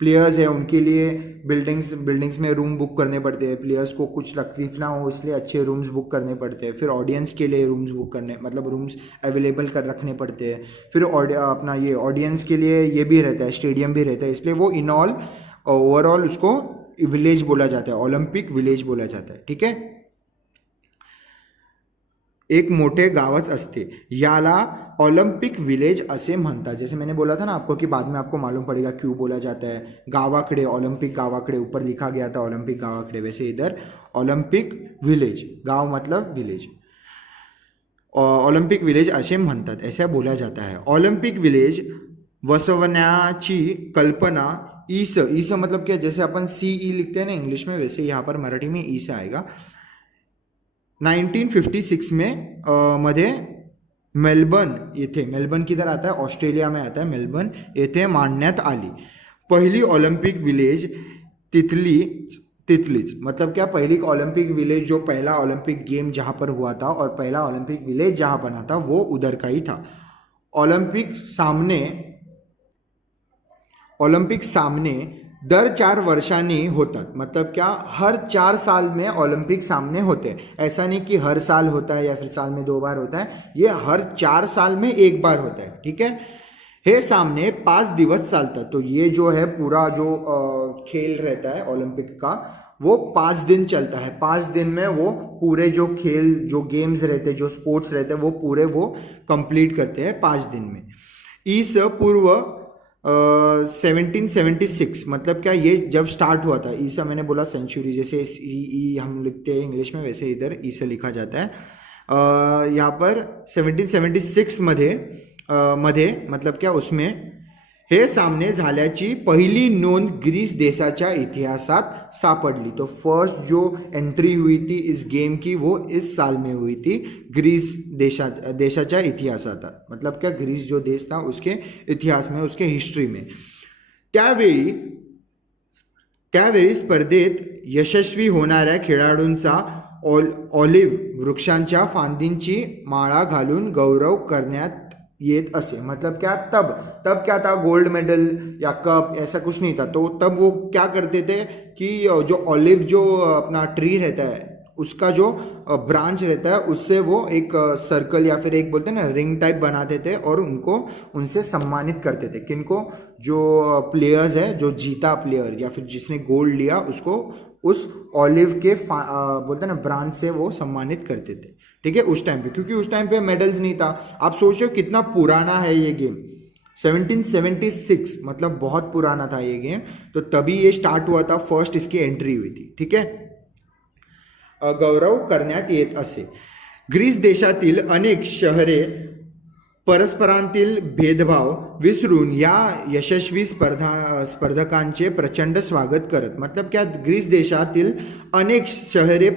प्लेयर्स है उनके लिए बिल्डिंग्स में रूम बुक करने पड़ते हैं, प्लेयर्स को कुछ तकलीफ ना हो इसलिए अच्छे रूम्स बुक करने पड़ते हैं, फिर ऑडियंस के लिए रूम्स बुक करने, मतलब रूम्स अवेलेबल कर रखने पड़ते हैं, फिर अपना ये ऑडियंस के लिए ये भी रहता है, स्टेडियम भी रहता है, इसलिए वो इन ऑल ओवरऑल उसको विलेज बोला जाता है, ओलंपिक विलेज बोला जाता है. ठीक है, एक मोठे गावच असते, याला ऑलिम्पिक विलेज असे म्हणतात. जैसे मैंने बोला था ना आपको कि बाद में आपको मालूम पड़ेगा क्यों बोला जाता है. गावाकडे, ऑलिम्पिक गावाकडे ऊपर लिखा गया था ऑलिम्पिक गावाकडे, वैसे इधर ऑलिम्पिक विलेज, गाव मतलब विलेज, ऑलिम्पिक विलेज असे म्हणतात, ऐसा बोला जाता है. ऑलिम्पिक विलेज वसवण्याची कल्पना ईस मतलब क्या, जैसे अपन CE लिखते हैं ना इंग्लिश में, वैसे यहाँ पर मराठी में ई से आएगा. 1956 में मध्ये मेलबर्न येथे, मेलबर्न किधर आता है, ऑस्ट्रेलिया में आता है, मेलबर्न येथे मांडण्यात आली पहिली ऑलिम्पिक विलेज. तिथलीच मतलब क्या, पहली ओलंपिक विलेज जो पहला ओलंपिक गेम जहाँ पर हुआ था और पहला ओलंपिक विलेज जहाँ बना था वो उधर का ही था. ओलंपिक सामने दर 4 वर्षांनी होतात. मतलब क्या, हर 4 साल में ओलंपिक सामने होते हैं. ऐसा नहीं कि हर साल होता है या फिर साल में 2 बार होता है, ये हर 4 साल में 1 बार होता है. ठीक है, हे सामने 5 दिवस चालतात. तो ये जो है पूरा जो खेल रहता है ओलंपिक का वो 5 दिन चलता है. 5 दिन में वो पूरे जो खेल, जो गेम्स रहते हैं, जो स्पोर्ट्स रहते हैं, वो पूरे वो कंप्लीट करते हैं 5 दिन में. ईस पूर्व 1776, मतलब क्या, ये जब स्टार्ट हुआ था, ईसा मैंने बोला सेंचुरी, जैसे ई हम लिखते हैं इंग्लिश में वैसे इधर ई से लिखा जाता है. यहाँ पर 1776 मध्ये मतलब क्या, उसमें हे सामने झाल्याची पहिली नोंद ग्रीस देशाच्या इतिहासात सापडली. तो फर्स्ट जो एंट्री हुई थी इस गेम की वो इस साल में हुई थी ग्रीस देशाच्या इतिहासात. मतलब क्या, ग्रीस जो देश था उसके इतिहास में, उसके हिस्ट्री में. त्यावेळी स्पर्धेत यशस्वी होणाऱ्या खेळाडूंचा ऑलिव्ह वृक्षांच्या फांदींची माळा घालून गौरव करण्यात येत असे. मतलब क्या, तब क्या था, गोल्ड मेडल या कप ऐसा कुछ नहीं था. तो तब वो क्या करते थे कि जो ऑलिव जो अपना ट्री रहता है उसका जो ब्रांच रहता है उससे वो एक सर्कल या फिर एक बोलते हैं ना रिंग टाइप बनाते थे और उनसे सम्मानित करते थे. किनको, जो प्लेयर्स है, जो जीता प्लेयर या फिर जिसने गोल्ड लिया उसको उस ऑलिव के बोलते हैं ना ब्रांच से वो सम्मानित करते थे. ठीक है, उस टाइम पे, क्योंकि उस टाइम पे मेडल्स नहीं था. आप सोचो कितना पुराना है ये गेम, 1776, मतलब बहुत पुराना था ये गेम. तो तभी ये स्टार्ट हुआ था, फर्स्ट इसकी एंट्री हुई थी. ठीक है, गौरव करण्यात येत असे. ग्रीस देशातील अनेक शहरे परस्परांतील भेदभाव विसरून या यशस्वी स्पर्धकांचे प्रचंड स्वागत करत. मतलब क्या, ग्रीस देशातील अनेक शहरे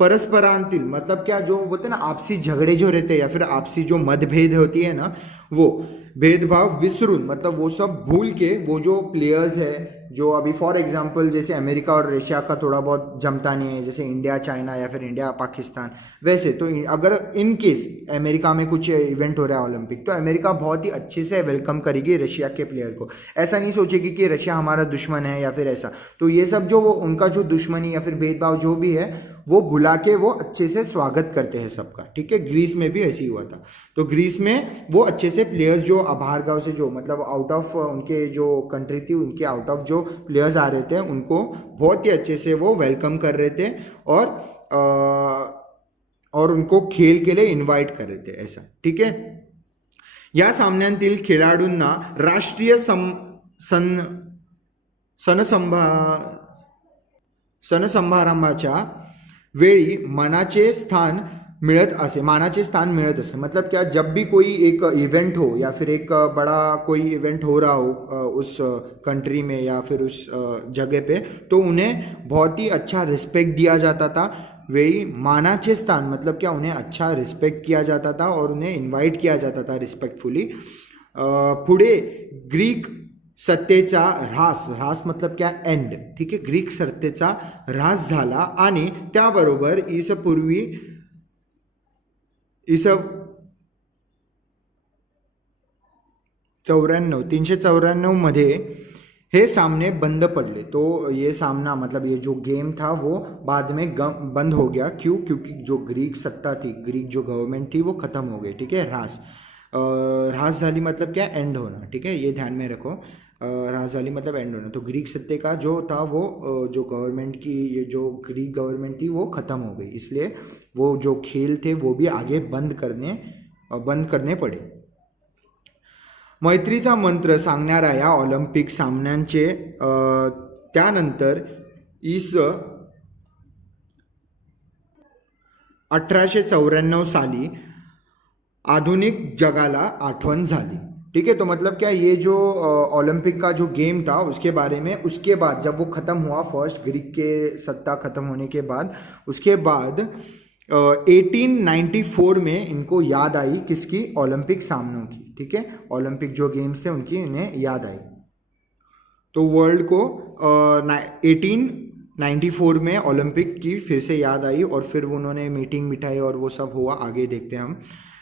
परस्परांतील, मतलब क्या, जो बोलते हैं ना आपसी झगड़े जो रहते हैं या फिर आपसी जो मतभेद होती है ना, वो भेदभाव विसरून, मतलब वो सब भूल के वो जो प्लेयर्स है, जो अभी फॉर एग्जांपल जैसे अमेरिका और रशिया का थोड़ा बहुत जमता नहीं है, जैसे इंडिया चाइना या फिर इंडिया पाकिस्तान, वैसे तो अगर इन केस अमेरिका में कुछ इवेंट हो रहा है ओलंपिक, तो अमेरिका बहुत ही अच्छे से वेलकम करेगी रशिया के प्लेयर को. ऐसा नहीं सोचेगी कि रशिया हमारा दुश्मन है या फिर ऐसा. तो ये सब जो उनका जो दुश्मनी या फिर भेदभाव जो भी है वो भुला के वो अच्छे से स्वागत करते हैं सबका. ठीक है, ग्रीस में भी ऐसे ही हुआ था. तो ग्रीस में वो अच्छे से प्लेयर्स जो बाहर गाँव से, जो मतलब आउट ऑफ उनके जो कंट्री थी, उनके आउट ऑफ जो प्लेयर्स आ रहे थे उनको बहुत ही अच्छे से वो वेलकम कर रहे थे और उनको खेल के लिए इनवाइट कर रहे थे, ऐसा. ठीक है, या सामन्यांतील खेळाडूंना राष्ट्रीय सणसमारंभाच्या वेळी मानाचे स्थान मिलत असे मतलब क्या, जब भी कोई एक इवेंट हो या फिर एक बड़ा कोई इवेंट हो रहा हो उस कंट्री में या फिर उस जगह पे, तो उन्हें बहुत ही अच्छा रिस्पेक्ट दिया जाता था. वेळी मानाचे स्थान मतलब क्या, उन्हें अच्छा रिस्पेक्ट किया जाता था और उन्हें इन्वाइट किया जाता था रिस्पेक्टफुली. पुढे ग्रीक सत्तेचा ऱ्हास मतलब क्या, एंड. ठीक आहे, ग्रीक सत्तेचा ऱ्हास झाला आणि त्याबरोबर ईस 394 मध्ये हे सामने बंद पड़े. तो ये सामना मतलब ये जो गेम था वो बाद में बंद हो गया. क्यों? क्योंकि जो ग्रीक सत्ता थी, ग्रीक जो गवर्नमेंट थी वो ख़त्म हो गई. ठीक है, ह्रास झाली मतलब क्या, एंड होना. ठीक है, ये ध्यान में रखो. ह्रास झाली मतलब एंड होना. तो ग्रीक सत्ते का जो था वो जो गवर्नमेंट की, ये जो ग्रीक गवर्नमेंट थी वो ख़त्म हो गई. इसलिए वो जो खेल थे वो भी आगे बंद करने पड़े. मैत्रीचा मंत्र सांगणाऱ्या या ऑलिम्पिक सामन्यांचे त्यानंतर ईस 1894 साली आधुनिक जगाला आठवण झाली. ठीक है, तो मतलब क्या, ये जो ओलंपिक का जो गेम था उसके बारे में, उसके बाद जब वो ख़त्म हुआ, फर्स्ट ग्रीक के सत्ता ख़त्म होने के बाद, उसके बाद 1894 में इनको याद आई किसकी, ओलंपिक सामनों की. ठीक है, ओलंपिक जो गेम्स थे उनकी इन्हें याद आई. तो वर्ल्ड को 1894 में ओलंपिक की फिर से याद आई और फिर उन्होंने मीटिंग बिठाई और वो सब हुआ. आगे देखते हैं हम.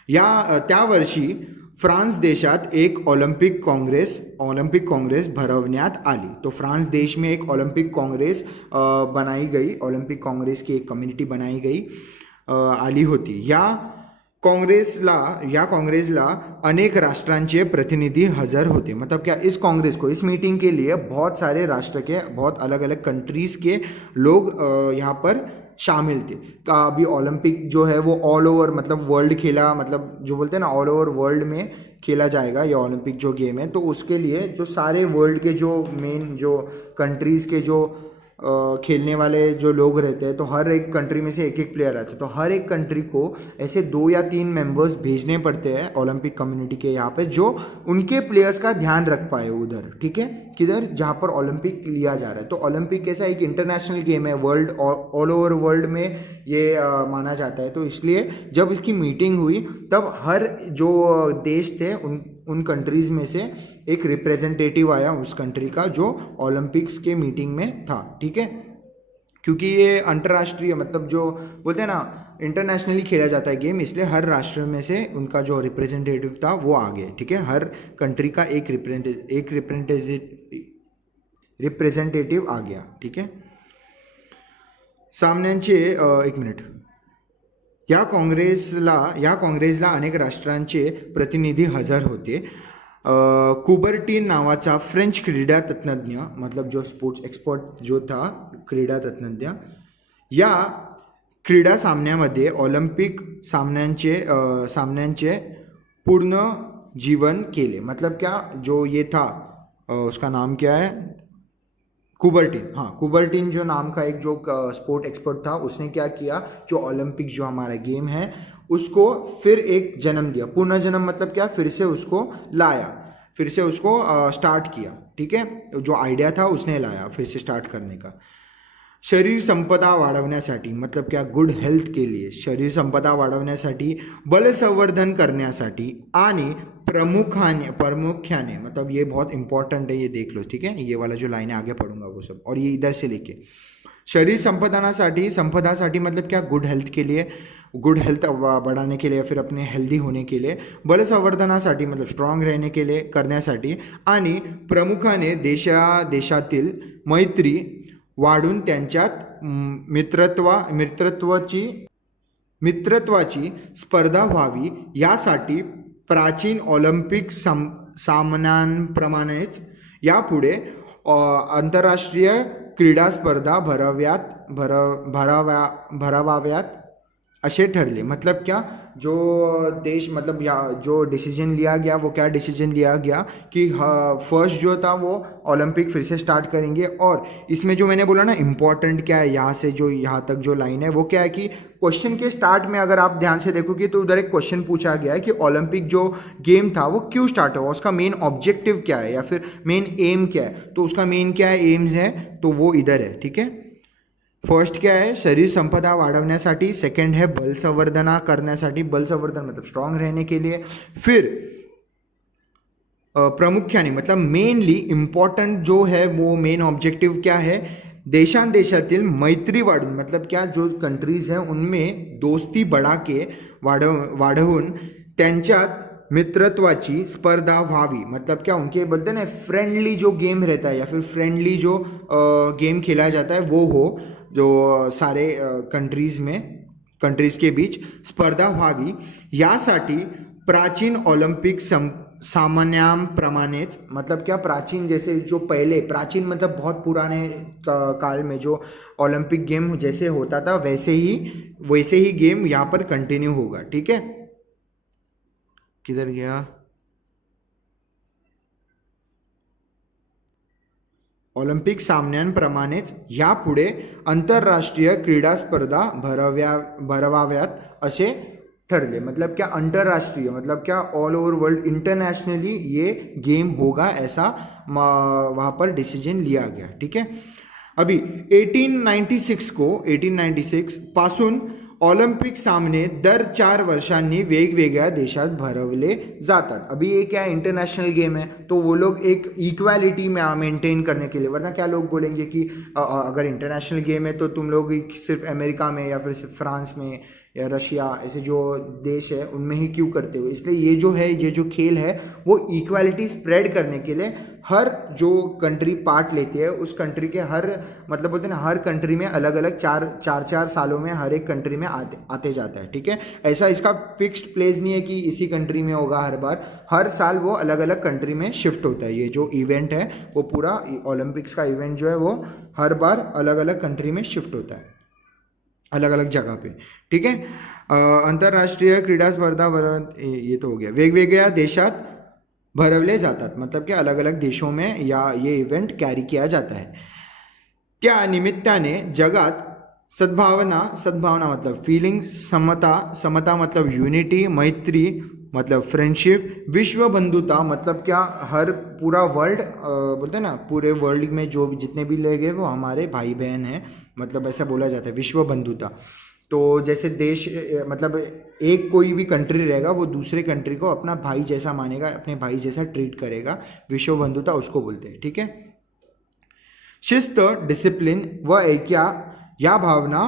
त्या वर्षी फ्रान्स देशात एक ऑलिम्पिक काँग्रेस भरवण्यात आली. तो फ्रान्स देश में एक ऑलिम्पिक काँग्रेस बनाई गई. ऑलिम्पिक काँग्रेस की एक कम्युनिटी बनाई गई आली होती. या काँग्रेसला अनेक राष्ट्रांचे प्रतिनिधि हजर होते. मतलब क्या, इस कांग्रेस को, इस मीटिंग के लिए बहुत सारे राष्ट्र के, बहुत अलग अलग कंट्रीज़ के लोग यहाँ पर शामिल थे. का अभी ओलंपिक जो है वो ऑल ओवर मतलब वर्ल्ड खेला, मतलब जो बोलते हैं ना, ऑल ओवर वर्ल्ड में खेला जाएगा ये ओलंपिक जो गेम है. तो उसके लिए जो सारे वर्ल्ड के जो मेन जो कंट्रीज़ के जो खेलने वाले जो लोग रहते हैं, तो हर एक कंट्री में से एक एक प्लेयर आते हैं. तो हर एक कंट्री को ऐसे 2 या 3 मेंबर्स भेजने पड़ते हैं ओलंपिक कम्युनिटी के यहाँ पे, जो उनके प्लेयर्स का ध्यान रख पाए उधर. ठीक है, किधर, जहाँ पर ओलंपिक लिया जा रहा है. तो ओलंपिक कैसा एक इंटरनेशनल गेम है, वर्ल्ड ऑल ओवर वर्ल्ड में ये माना जाता है. तो इसलिए जब इसकी मीटिंग हुई तब हर जो देश थे उन कंट्रीज़ में से एक रिप्रेजेंटेटिव आया उस कंट्री का जो ओलंपिक्स के मीटिंग में था. ठीक है, क्योंकि ये अंतर्राष्ट्रीय मतलब जो बोलते हैं ना, इंटरनेशनली खेला जाता है गेम, इसलिए हर राष्ट्र में से उनका जो रिप्रेजेंटेटिव था वो आ गए. ठीक है, हर कंट्री का एक रिप्रेजेंटेटिव आ गया. ठीक है, सामन्यांचे एक मिनिट. या काँग्रेसला अनेक राष्ट्रांचे प्रतिनिधी हजर होते. कुबर्टीन नावाचा फ्रेंच क्रीडा तज्ञ, मतलब जो स्पोर्ट्स एक्सपर्ट जो था, क्रीडा तज्ञ, या क्रीडा सामन्यामध्ये ऑलिम्पिक सामन्यांचे पूर्ण जीवन केले. मतलब क्या, जो ये था उसका नाम क्या है, कुबर्टीन जो नाम का एक जो स्पोर्ट एक्सपर्ट था, उसने क्या किया, जो ओलंपिक जो हमारा गेम है उसको फिर एक जन्म दिया. पूर्ण जन्म मतलब क्या, फिर से उसको लाया, फिर से उसको स्टार्ट किया. ठीक है, जो आइडिया था उसने लाया फिर से स्टार्ट करने का. शरीर संपदा वाढवण्यासाठी मतलब क्या, गुड हेल्थ के लिए, शरीर संपदा वाढवण्यासाठी, बल संवर्धन करण्यासाठी आणि प्रामुख्याने मतलब ये बहुत इंपॉर्टेंट है, ये देख लो. ठीक है, ये वाला जो लाइन है आगे पढ़ूंगा वो सब, और ये इधर से लेके शरीर संपदासाठी मतलब क्या, गुड हेल्थ के लिए, गुड हेल्थ बढ़ाने के लिए या फिर अपने हेल्दी होने के लिए, बल संवर्धनासाठी मतलब स्ट्रॉंग रहने के लिए करण्यासाठी, आणि प्रमुखाने देशातील मैत्री वाढून त्यांच्यात मित्रत्वाची स्पर्धा व्हावी यासाठी प्राचीन ऑलिम्पिक सामन्यांप्रमाणेच यापुढे आंतरराष्ट्रीय क्रीडा स्पर्धा भरावाव्यात असे ठरले मतलब क्या, जो देश मतलब या जो डिसीजन लिया गया वो क्या डिसीजन लिया गया कि फर्स्ट जो था वो ओलंपिक फिर से स्टार्ट करेंगे। और इसमें जो मैंने बोला ना इम्पोर्टेंट क्या है, यहाँ से जो यहाँ तक जो लाइन है वो क्या है कि क्वेश्चन के स्टार्ट में अगर आप ध्यान से देखोगे तो उधर एक क्वेश्चन पूछा गया है कि ओलंपिक जो गेम था वो क्यों स्टार्ट हुआ, उसका मेन ऑब्जेक्टिव क्या है या फिर मेन एम क्या है। तो उसका मेन क्या है, एम्स है, तो वो इधर है। ठीक है, फर्स्ट क्या आहे, शरीर संपदा वाढवण्यासाठी, सेकंड है बल संवर्धना करण्यासाठी, बल संवर्धन मतलब स्ट्रांग रहने के लिए, फिर प्रामुख्याने मतलब मेनली इम्पॉर्टंट जो है वो मेन ऑब्जेक्टिव क्या है, देशांदेशातील मैत्री वाढून मतलब क्या जो कंट्रीज हैं उनमें दोस्ती बढ़ा के वाढवून त्यांच्यात मित्रत्वाची स्पर्धा व्हावी, मतलब क्या उनके बोलते हैं ना फ्रेंडली जो गेम रहता है या फिर फ्रेंडली जो गेम खेला जाता है वो हो, जो सारे कंट्रीज के बीच स्पर्धा व्हावी यासाठी प्राचीन ऑलिम्पिक सामान्यांप्रमाणेच मतलब क्या प्राचीन जैसे जो पहले प्राचीन मतलब बहुत पुराने काल में जो ओलंपिक गेम जैसे होता था वैसे ही गेम यहाँ पर कंटिन्यू होगा। ठीक है, किधर गया, ऑलिम्पिक सामन्यांप्रमाणेच यापुढे आंतरराष्ट्रीय क्रीडा स्पर्धा भरवाव्यात असे ठरले, मतलब क्या अंतर्राष्ट्रीय मतलब क्या ऑल ओवर वर्ल्ड इंटरनेशनली ये गेम होगा, ऐसा वहाँ पर डिसीजन लिया गया। ठीक है, अभी 1896 पासून ऑलिम्पिक सामने दर 4 वर्षांनी वेगवेगळ्या देशात भरवले जातात। अभी ये क्या इंटरनेशनल गेम है तो वो लोग एक इक्वालिटी में मेंटेन करने के लिए, वरना क्या लोग बोलेंगे कि अगर इंटरनेशनल गेम है तो तुम लोग सिर्फ अमेरिका में या फिर सिर्फ फ्रांस में या रशिया ऐसे जो देश है उनमें ही क्यों करते हो। इसलिए ये जो है ये जो खेल है वो इक्वालिटी स्प्रेड करने के लिए हर जो कंट्री पार्ट लेती है उस कंट्री के हर मतलब बोलते हैं ना हर कंट्री में अलग अलग चार सालों में हर एक कंट्री में आते जाता है। ठीक है, ऐसा इसका फिक्स्ड प्लेस नहीं है कि इसी कंट्री में होगा हर बार, हर साल वो अलग अलग कंट्री में शिफ्ट होता है। ये जो इवेंट है वो पूरा ओलंपिक्स का इवेंट जो है वो हर बार अलग अलग कंट्री में शिफ्ट होता है, अलग अलग जगह पे। ठीक है, आंतरराष्ट्रीय क्रीडा स्पर्धा ये तो हो गया, वेगवेगळ्या देशात भरवले जातात मतलब कि अलग अलग देशों में या ये इवेंट कैरी किया जाता है। त्या निमित्ताने जगात सद्भावना मतलब फीलिंग्स, समता मतलब यूनिटी, मैत्री मतलब फ्रेंडशिप, विश्व बंधुता मतलब क्या हर पूरा वर्ल्ड बोलते हैं ना पूरे वर्ल्ड में जो भी जितने भी लोग हैं वो हमारे भाई बहन हैं, मतलब ऐसा बोला जाता है विश्व बंधुता। तो जैसे देश मतलब एक कोई भी कंट्री रहेगा वो दूसरे कंट्री को अपना भाई जैसा मानेगा, अपने भाई जैसा ट्रीट करेगा, विश्व बंधुता उसको बोलते हैं। ठीक है, शिस्त, डिसिप्लिन व ऐक्या या भावना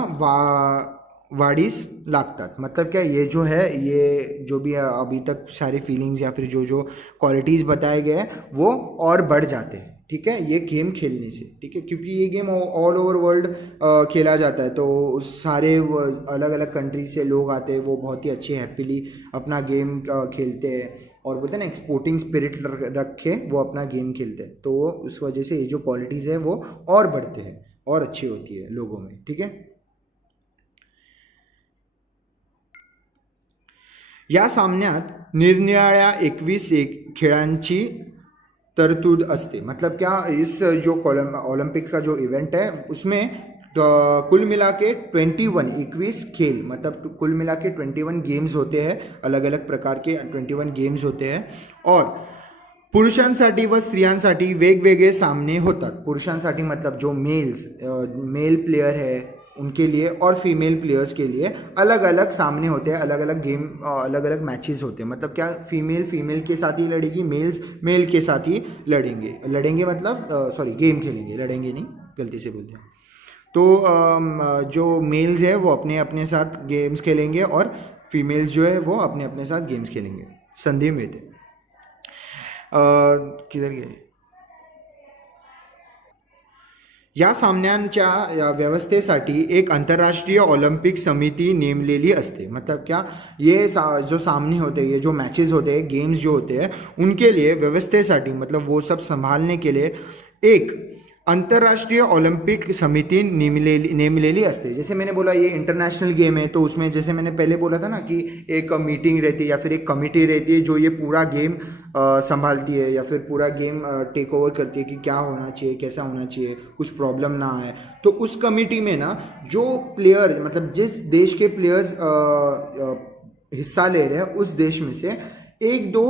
वाढीस लागतात, मतलब क्या ये जो है ये जो भी अभी तक सारे फीलिंग्स या फिर जो जो क्वालिटीज़ बताए गए हैं वो और बढ़ जाते हैं। ठीक है, ये गेम खेलने से। ठीक है, क्योंकि ये गेम ऑल ओवर वर्ल्ड खेला जाता है तो सारे अलग अलग कंट्री से लोग आते हैं, वो बहुत ही अच्छे हैप्पीली अपना गेम खेलते हैं और बोलते हैं ना एक्सपोर्टिंग स्पिरिट रखे वो अपना गेम खेलते हैं, तो उस वजह से ये जो क्वालिटीज़ है वो और बढ़ते हैं और अच्छी होती है लोगों में। ठीक है, या सामन्यात निरनिराळ्या 21 खेळांची तरतूद असते, मतलब क्या इस जो ओलंपिक्स का जो इवेंट है उसमें कुल मिला के 21 खेल मतलब कुल मिला के 21 गेम्स होते हैं, अलग अलग प्रकार के 21 गेम्स होते हैं और पुरुषांसाठी व स्त्रियांसाठी वेगवेगळे सामने होतात। पुरुषांसाठी मतलब जो मेल प्लेयर है उनके लिए और फीमेल प्लेयर्स के लिए अलग अलग सामने होते हैं, अलग अलग गेम अलग अलग मैचेस होते हैं, मतलब क्या फीमेल के साथ ही लड़ेगी, मेल के साथ ही लड़ेंगे मतलब सॉरी गेम खेलेंगे, लड़ेंगे नहीं गलती से बोलते हैं। तो जो मेल्स है वो अपने अपने साथ गेम्स खेलेंगे और फीमेल्स जो है वो अपने अपने साथ गेम्स खेलेंगे, संधि में थे। किधर गए, या सामन्यांच्या व्यवस्थेसाठी एक आंतरराष्ट्रीय ओलंपिक समिती नेमलेली असते, मतलब क्या ये जो सामने होते हैं, ये जो मैचेस होते हैं, गेम्स जो होते हैं उनके लिए व्यवस्थेसाठी मतलब वो सब संभालने के लिए एक आंतरराष्ट्रीय ऑलिम्पिक समिती नेमलेली असते. जैसे मैंने बोला ये इंटरनेशनल गेम है, तो उसमें जैसे मैंने पहले बोला था ना कि एक मीटिंग रहती है या फिर एक कमिटी रहती है जो ये पूरा गेम संभालती है या फिर पूरा गेम टेक ओवर करती है कि क्या होना चाहिए, कैसा होना चाहिए, कुछ प्रॉब्लम ना आए. तो उस कमिटी में ना जो प्लेयर मतलब जिस देश के प्लेयर्स हिस्सा ले रहे हैं उस देश में से एक दो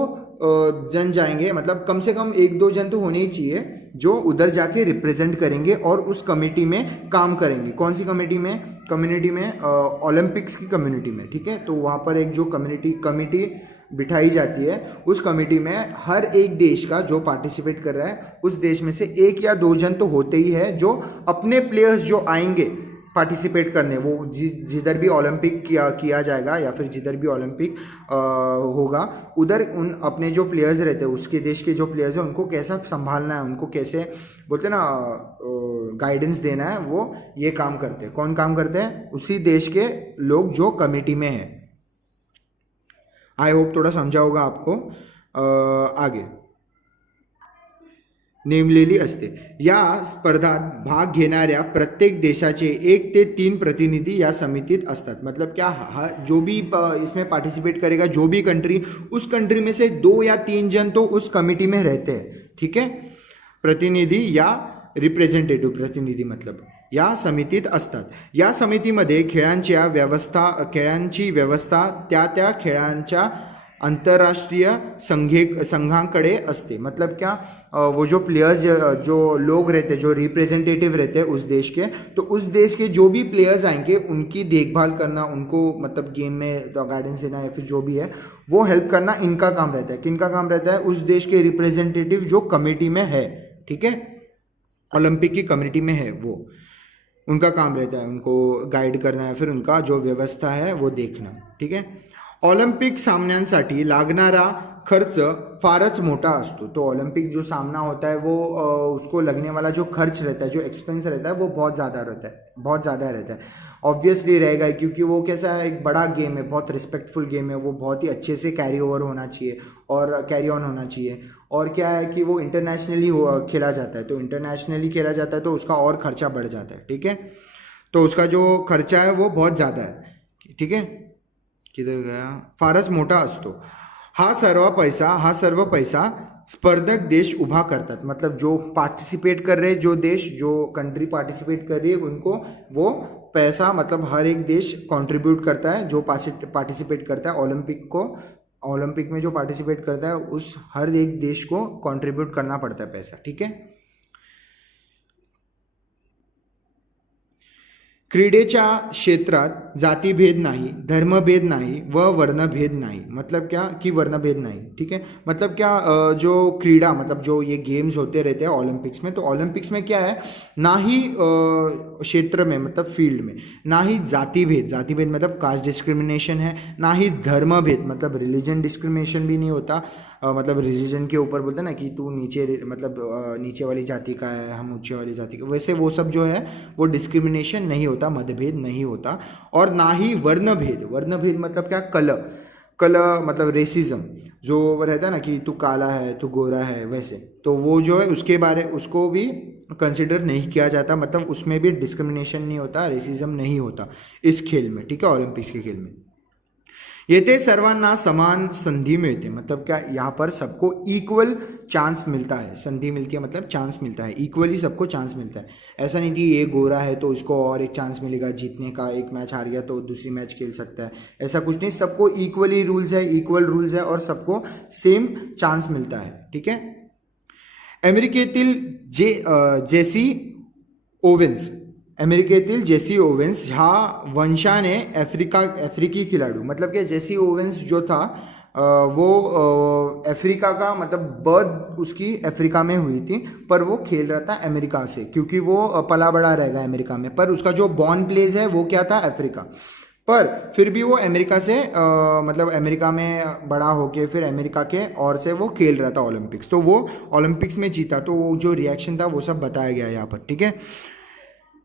जन जाएंगे, मतलब कम से कम एक दो जन तो होने ही चाहिए जो उधर जाके रिप्रेजेंट करेंगे और उस कमेटी में काम करेंगे. कौन सी कमेटी में? कम्युनिटी में, ओलंपिक्स की कम्युनिटी में. ठीक है, तो वहाँ पर एक जो कमेटी बिठाई जाती है, उस कमेटी में हर एक देश का जो पार्टिसिपेट कर रहा है उस देश में से एक या दो जन तो होते ही है जो अपने प्लेयर्स जो आएंगे पार्टिसिपेट करने, वो जिधर भी ओलंपिक किया जाएगा या फिर जिधर भी ओलंपिक होगा उधर उन अपने जो प्लेयर्स रहते हैं उसके देश के जो प्लेयर्स हैं उनको कैसा संभालना है, उनको कैसे बोलते हैं ना गाइडेंस देना है, वो ये काम करते हैं. कौन काम करते हैं? उसी देश के लोग जो कमेटी में है. आई होप थोड़ा समझा होगा आपको. आगे नेमलेली असते. या स्पर्धात भाग घेणाऱ्या प्रत्येक देशाचे 1 ते 3 प्रतिनिधी या समितीत असतात. मतलब क्या जो भी इसमें पार्टिसिपेट करेगा, जो भी कंट्री, उस कंट्री में से 2 या 3 जन तो उस कमिटी में रहते हैं. ठीक है, प्रतिनिधी या रिप्रेझेंटेटिव्ह. प्रतिनिधी मतलब या समितीत असतात. या समितीमध्ये खेळांची व्यवस्था त्या खेळांच्या अंतर्राष्ट्रीय संघांकडे असते. मतलब क्या वो जो प्लेयर्स जो लोग रहते हैं, जो रिप्रेजेंटेटिव रहते हैं उस देश के, तो उस देश के जो भी प्लेयर्स आएंगे उनकी देखभाल करना, उनको मतलब गेम में गाइडेंस देना या फिर जो भी है वो हेल्प करना इनका काम रहता है. किनका काम रहता है? उस देश के रिप्रेजेंटेटिव जो कमेटी में है. ठीक है, ओलंपिक की कमेटी में है, वो उनका काम रहता है उनको गाइड करना या फिर उनका जो व्यवस्था है वो देखना. ठीक है, ऑलिम्पिक सामन्यांसाठी लागणारा खर्च फारच मोठा असतो. तो ओलंपिक जो सामना होता है वो उसको लगने वाला जो खर्च रहता है, जो एक्सपेंस रहता है वो बहुत ज़्यादा रहता है. ऑब्वियसली रहेगा क्योंकि वो कैसा है, एक बड़ा गेम है, बहुत रिस्पेक्टफुल गेम है, वो बहुत ही अच्छे से कैरी ओवर होना चाहिए और कैरी ऑन होना चाहिए. और क्या है कि वो इंटरनेशनली खेला जाता है, तो इंटरनेशनली खेला जाता है तो उसका और खर्चा बढ़ जाता है. ठीक है, तो उसका जो खर्चा है वो बहुत ज़्यादा है. ठीक है, किधर गया? फारच मोठा असतो. हा सर्व पैसा स्पर्धक देश उभा करतात. मतलब जो पार्टिसिपेट कर रहे, जो देश, जो कंट्री पार्टिसिपेट कर रही है उनको वो पैसा, मतलब हर एक देश कंट्रीब्यूट करता है जो पार्टिसिपेट करता है ओलंपिक में जो पार्टिसिपेट करता है उस हर एक देश को कंट्रीब्यूट करना पड़ता है पैसा. ठीक है, क्रीडेच्या क्षेत्रात जातिभेद नाही, धर्मभेद नाही व वर्णभेद नाही. मतलब क्या कि वर्णभेद नहीं. ठीक है, मतलब क्या जो क्रीड़ा मतलब जो ये गेम्स होते रहते हैं ओलंपिक्स में, तो ओलंपिक्स में क्या है, ना ही क्षेत्र में मतलब फील्ड में ना ही जातिभेद मतलब कास्ट डिस्क्रिमिनेशन है, ना ही धर्मभेद मतलब रिलीजन डिस्क्रिमिनेशन भी नहीं होता. मतलब रिलीजन के ऊपर बोलते हैं ना कि तू नीचे मतलब नीचे वाली जाति का है, हम ऊंचे वाली जाति का, वैसे वो सब जो है वो डिस्क्रिमिनेशन नहीं होता, मतभेद नहीं होता. और ना ही वर्णभेद मतलब क्या, कल मतलब रेसिज्म जो रहता है ना कि तू काला है, तू गोरा है, वैसे तो वो जो है उसको भी कंसिडर नहीं किया जाता. मतलब उसमें भी डिस्क्रिमिनेशन नहीं होता, रेसिज्म नहीं होता इस खेल में. ठीक है, ओलंपिक्स के खेल में येथे सर्वांना समान संधि मिलते. मतलब क्या, यहाँ पर सबको इक्वल चांस मिलता है. संधि मिलती है मतलब चांस मिलता है, इक्वली सबको चांस मिलता है. ऐसा नहीं कि ये गोरा है तो इसको और एक चांस मिलेगा जीतने का, एक मैच हार गया तो दूसरी मैच खेल सकता है, ऐसा कुछ नहीं. सबको इक्वल रूल्स है और सबको सेम चांस मिलता है. ठीक है, अमेरिकेतील जेसी ओवेन्स ह्या वंशाने आफ्रिकी खिलाड़ू. मतलब कि जेसी ओवेन्स जो था वो अफ्रीका का, मतलब बर्थ उसकी अफ्रीका में हुई थी पर वो खेल रहा था अमेरिका से, क्योंकि वो पला बड़ा रहेगा अमेरिका में, पर उसका जो बॉर्न प्लेस है वो क्या था, अफ्रीका. पर फिर भी वो अमेरिका से मतलब अमेरिका में बड़ा होके फिर अमेरिका के और से वो खेल रहा था ओलंपिक्स. तो वो ओलंपिक्स में जीता, तो वो जो रिएक्शन था वो सब बताया गया यहाँ पर. ठीक है,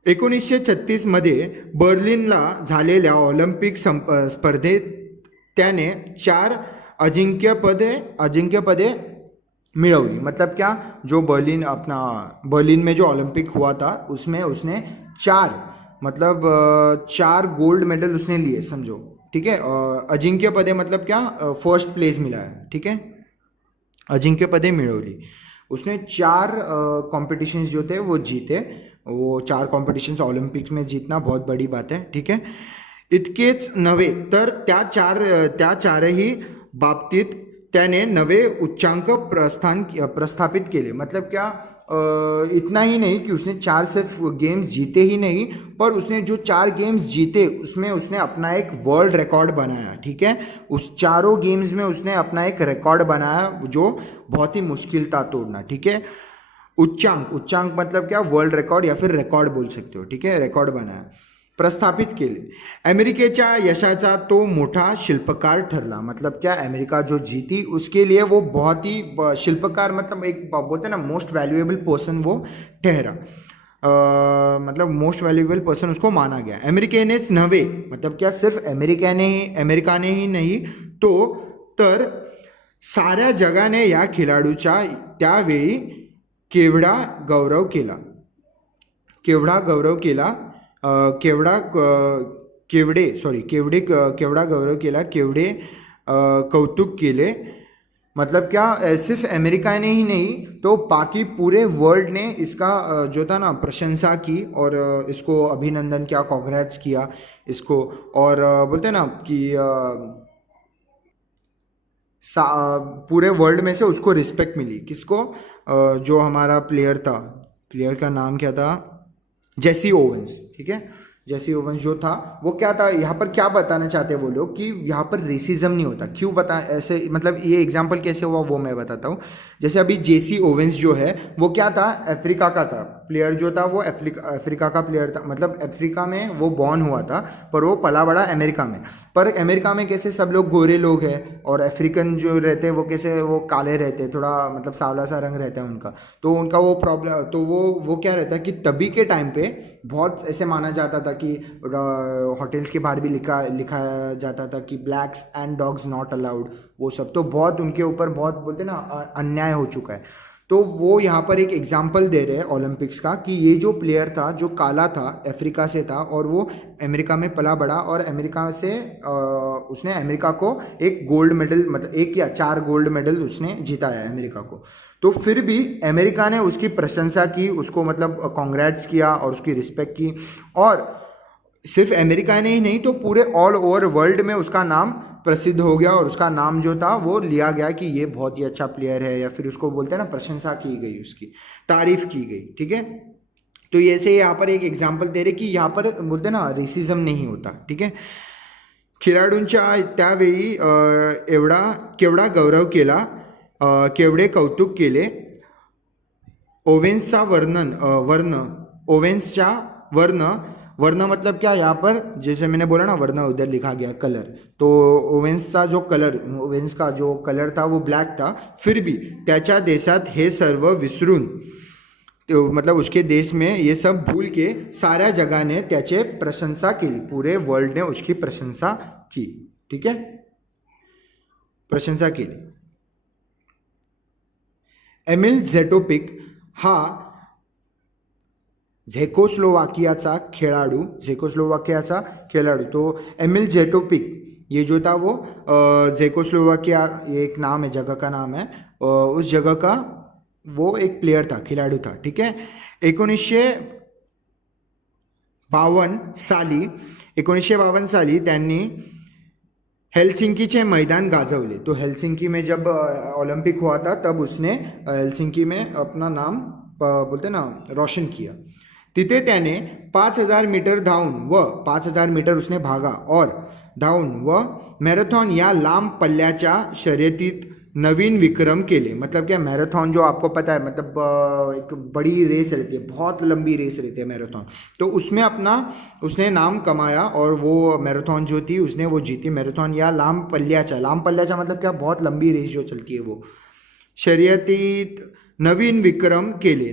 1936 मध्ये बर्लिनला झालेल्या ऑलिम्पिक स्पर्धेत त्याने 4 अजिंक्यपदे मिळवली मतलब क्या, जो बर्लिन में जो ओलंपिक हुआ था उसमें उसने 4 मतलब 4 गोल्ड मेडल उसने लिए समझो, ठीक है। अजिंक्य पदे मतलब क्या, फर्स्ट प्लेस मिला है, ठीक है। अजिंक्य पदे मिळवली, उसने 4 कॉम्पिटिशन्स जो थे वो जीते, वो 4 कॉम्पिटिशन्स ऑलिम्पिक्स में जीतना बहुत बड़ी बात है, ठीक है। इतकेच नव्हे तर त्या चारही बाबतीत त्याने नवे उच्चांक प्रस्थापित केले, मतलब क्या, इतना ही नहीं कि उसने 4 सिर्फ गेम्स जीते ही नहीं, पर उसने जो 4 गेम्स जीते उसमें उसने अपना एक वर्ल्ड रिकॉर्ड बनाया, ठीक है। उस चारों गेम्स में उसने अपना एक रिकॉर्ड बनाया जो बहुत ही मुश्किल था तोड़ना, ठीक है। उच्चांक मतलब क्या, वर्ल्ड रिकॉर्ड या फिर रिकॉर्ड बोल सकते हो, ठीक है, रिकॉर्ड बनाया, प्रस्थापित केले। अमेरिकेच्या यशाचा तो मोठा शिल्पकार ठरला, मतलब क्या, अमेरिका जो जीती उसके लिए वो बहुत ही शिल्पकार, मतलब एक बोलते हैं ना मोस्ट वैल्यूएबल पर्सन वो ठहरा, मतलब मोस्ट वैल्यूएबल पर्सन उसको माना गया। अमेरिकेनेच नव्हे मतलब क्या, सिर्फ अमेरिकाने ही नहीं तो तर साऱ्या जगाने या खेळाडूचा त्यावेळी केवढा गौरव केला, केवढा गौरव केला, केवढा गौरव केला, केवढे कौतुक केले, मतलब क्या, सिर्फ अमेरिका ने ही नहीं तो बाकी पूरे वर्ल्ड ने इसका जो था ना प्रशंसा की और इसको अभिनंदन किया, कॉन्ग्रेट्स किया इसको, और बोलते हैं ना कि पूरे वर्ल्ड में से उसको रिस्पेक्ट मिली, किसको, जो हमारा प्लेयर था, प्लेयर का नाम क्या था, जेसी ओवेंस, ठीक है। जेसी ओवेंस जो था वो क्या था, यहाँ पर क्या बताना चाहते हैं वो लोग कि यहाँ पर रेसिज्म नहीं होता, क्यों बता ऐसे, मतलब ये एग्जांपल कैसे हुआ वो मैं बताता हूँ। जैसे अभी जेसी ओवेंस जो है वो क्या था, अफ्रीका का था प्लेयर, जो था वो अफ्रीका का प्लेयर था, मतलब अफ्रीका में वो बॉर्न हुआ था पर वो पला बड़ा अमेरिका में, पर अमेरिका में कैसे सब लोग गोरे लोग हैं और अफ्रीकन जो रहते हैं वो कैसे वो काले रहते हैं, थोड़ा मतलब सांवला सा रंग रहता है उनका, तो उनका वो प्रॉब्लम, तो वो क्या रहता है कि तभी के टाइम पे बहुत ऐसे माना जाता था कि होटल्स के बाहर भी लिखा जाता था कि blacks and dogs not allowed, वो सब तो बहुत उनके ऊपर बहुत बोलते ना अन्याय हो चुका है। तो वो यहाँ पर एक एग्जाम्पल दे रहे हैं ओलंपिक्स का कि ये जो प्लेयर था जो काला था, अफ्रीका से था और वो अमेरिका में पला बड़ा, और अमेरिका से उसने अमेरिका को एक गोल्ड मेडल, मतलब 1 या 4 गोल्ड मेडल उसने जिताया अमेरिका को। तो फिर भी अमेरिका ने उसकी प्रशंसा की, उसको मतलब कॉन्ग्रेट्स किया और उसकी रिस्पेक्ट की, और सिर्फ अमेरिका ने ही नहीं तो पूरे ऑल ओवर वर्ल्ड में उसका नाम प्रसिद्ध हो गया, और उसका नाम जो था वो लिया गया कि ये बहुत ही अच्छा प्लेयर है, या फिर उसको बोलते हैं ना प्रशंसा की गई, उसकी तारीफ की गई, ठीक है। तो ऐसे यहाँ पर एक एग्जाम्पल दे रहे कि यहाँ पर बोलते हैं ना रेसिज्म नहीं होता, ठीक है। खेळाडूंच्या त्यावेळी केवढा गौरव केला, केवढे कौतुक केले, ओवेन्सचा ओवेन्सच्या वर्ण मतलब क्या, यहाँ पर जैसे मैंने बोला ना वर्ण उधर लिखा गया कलर, तो ओवेन्स का जो कलर था वो ब्लैक था, फिर भी त्याच्या देशात हे सर्व विसरून, तो मतलब उसके देश में ये सब भूल के साऱ्या जगाने त्याचे प्रशंसा केली, पूरे वर्ल्ड ने उसकी प्रशंसा की, ठीक है, प्रशंसा केली। एमिल झेटोपिक हा झेकोस्लोवाकियाचा खेळाडू, तो एमिल झेटोपिक ये जो था वो झेकोस्लोवाकिया, ये एक नाम है, जगह का नाम है, उस जगह का वो एक प्लेयर था, खिलाड़ू था, ठीक है। 1952 साली त्यांनी हेलसिंकीचे मैदान गाजवले, तो हेलसिंकी में जब ओलंपिक हुआ था तब उसने हेलसिंकी में अपना नाम बोलते ना रोशन किया। तिथे त्याने 5000 मीटर धावून व 5000 मीटर उसने भागा और धावून व मॅरेथॉन या लांब पल्ल्याच्या शर्यतीत नवीन विक्रम केले, मतलब क्या, मैराथन जो आपको पता है मतलब एक बड़ी रेस रहती है, बहुत लंबी रेस रहती है मैराथन, तो उसमें अपना उसने नाम कमाया और वो मैराथन जो थी उसने वो जीती, मैराथन या लांब पल्ल्याचा मतलब क्या, बहुत लंबी रेस जो चलती है वो शर्यतीत नवीन विक्रम केले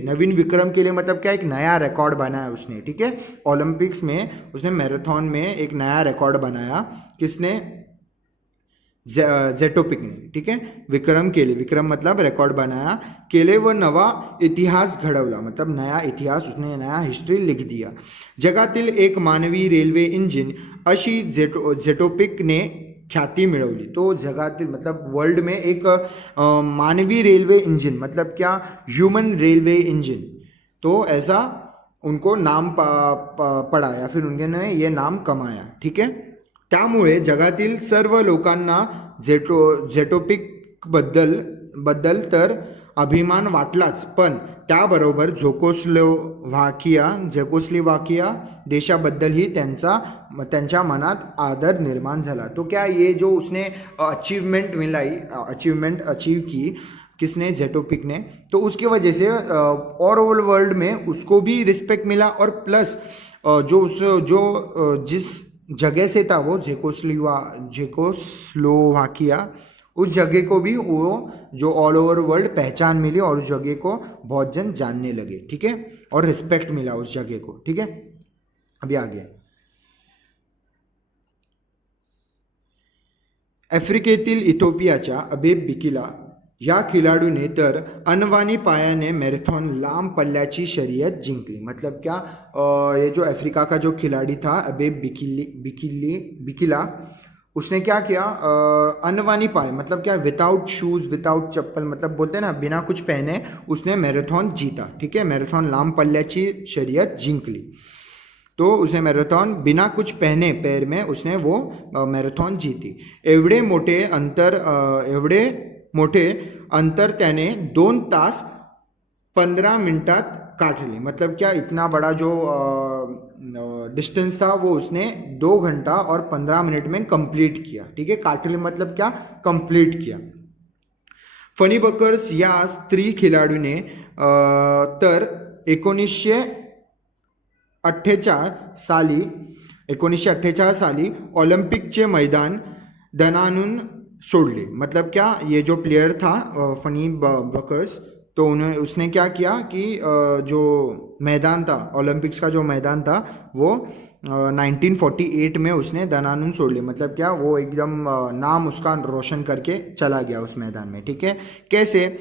मतलब क्या, एक नया रिकॉर्ड बनाया उसने, ठीक है। ओलंपिक्स में उसने मैराथन में एक नया रिकॉर्ड बनाया, किसने, झेटोपिकने, ठीक आहे. विक्रम केले, विक्रम मतलब रेकॉर्ड बनाया, केले व नवा इतिहास घडवला, मतलब नया इतिहास, उसने नया हिस्ट्री लिख दिया. जगातील एक मानवी रेल्वे इंजिन अशी झेटोपिकने ख्याति मिळवली. तो जगातील मतलब वर्ल्ड में एक मानवी रेलवे इंजिन, मतलब क्या, ह्यूमन रेलवे इंजिन, तो ऐसा उनको नाम पड़ा या फिर उन्होंने ये नाम कमाया, ठीक है. त्यामुळे जगातील सर्व लोकांना झेटोपिक बद्दल तर अभिमान वाटलाच, पण त्याबरोबर झेकोस्लोवाकिया देशाबद्दलही त्यांच्या मनात आदर निर्माण झाला. तो क्या, ये जो उसने अचीवमेंट अचीव की किसने, जेटोपिक ने, तो उसकी वजह से और ओवर वर्ल्ड में उसको भी रिस्पेक्ट मिला, और प्लस जिस जगह से था वो झेकोस्लोवाकिया, उस जगह को भी वो जो ऑल ओवर वर्ल्ड पहचान मिली और उस जगह को बहुत जन जानने लगे, ठीक है, और रिस्पेक्ट मिला उस जगह को, ठीक है. अभी आगे, आफ्रिकेतील इथिओपियाच्या अबेब बिकिला या खिलाडूने तर अनवाणी पायाने मॅरेथॉन लांब पल्ल्याची शर्यत जिंकली. मतलब क्या, ये जो अफ्रीका का जो खिलाड़ी था अबेब बिकिला, उसने क्या किया, अनवानी पाए मतलब क्या, विदाउट शूज़, विदाउट चप्पल, मतलब बोलते हैं ना बिना कुछ पहने उसने मैराथन जीता, ठीक है. मैराथन लांब पल्ल्याची शर्यत जिंकली, तो उसने मैराथन बिना कुछ पहने पैर में उसने वो मैराथन जीती. एवढे मोठे अंतर त्याने 2 तास 15 मिनटात काटले. मतलब क्या, इतना बड़ा जो डिस्टेंस था वो उसने 2 घंटा और 15 मिनट में कंप्लीट किया, ठीक है. काटले मतलब क्या, कंप्लीट किया. फणीबकर्स या स्त्री खिलाडूने तर 1948 साली ऑलिम्पिकचे मैदान दणानून सोडले. मतलब क्या, ये जो प्लेयर था फनी बकर्स, तो उसने क्या किया कि जो मैदान था, ओलंपिक्स का जो मैदान था वो 1948 में उसने दणानून सोडले. मतलब क्या, वो एकदम नाम उसका रोशन करके चला गया उस मैदान में, ठीक है. कैसे,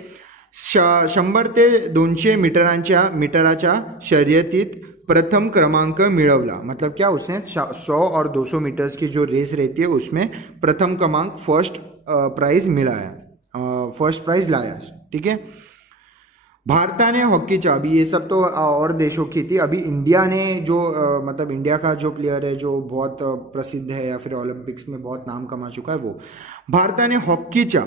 100 ते 200 मीटराच्या शर्यतीत प्रथम क्रमांक मिळवला. मतलब क्या, उसने 100 और 200 मीटर्स की जो रेस रहती है उसमें प्रथम क्रमांक फर्स्ट प्राइज लाया, ठीक है. भारताने हॉकीच्या, अभी ये सब तो और देशों की थी, अभी इंडिया ने जो मतलब इंडिया का जो प्लेयर है जो बहुत प्रसिद्ध है या फिर ओलंपिक्स में बहुत नाम कमा चुका है, वो भारताने हॉकीच्या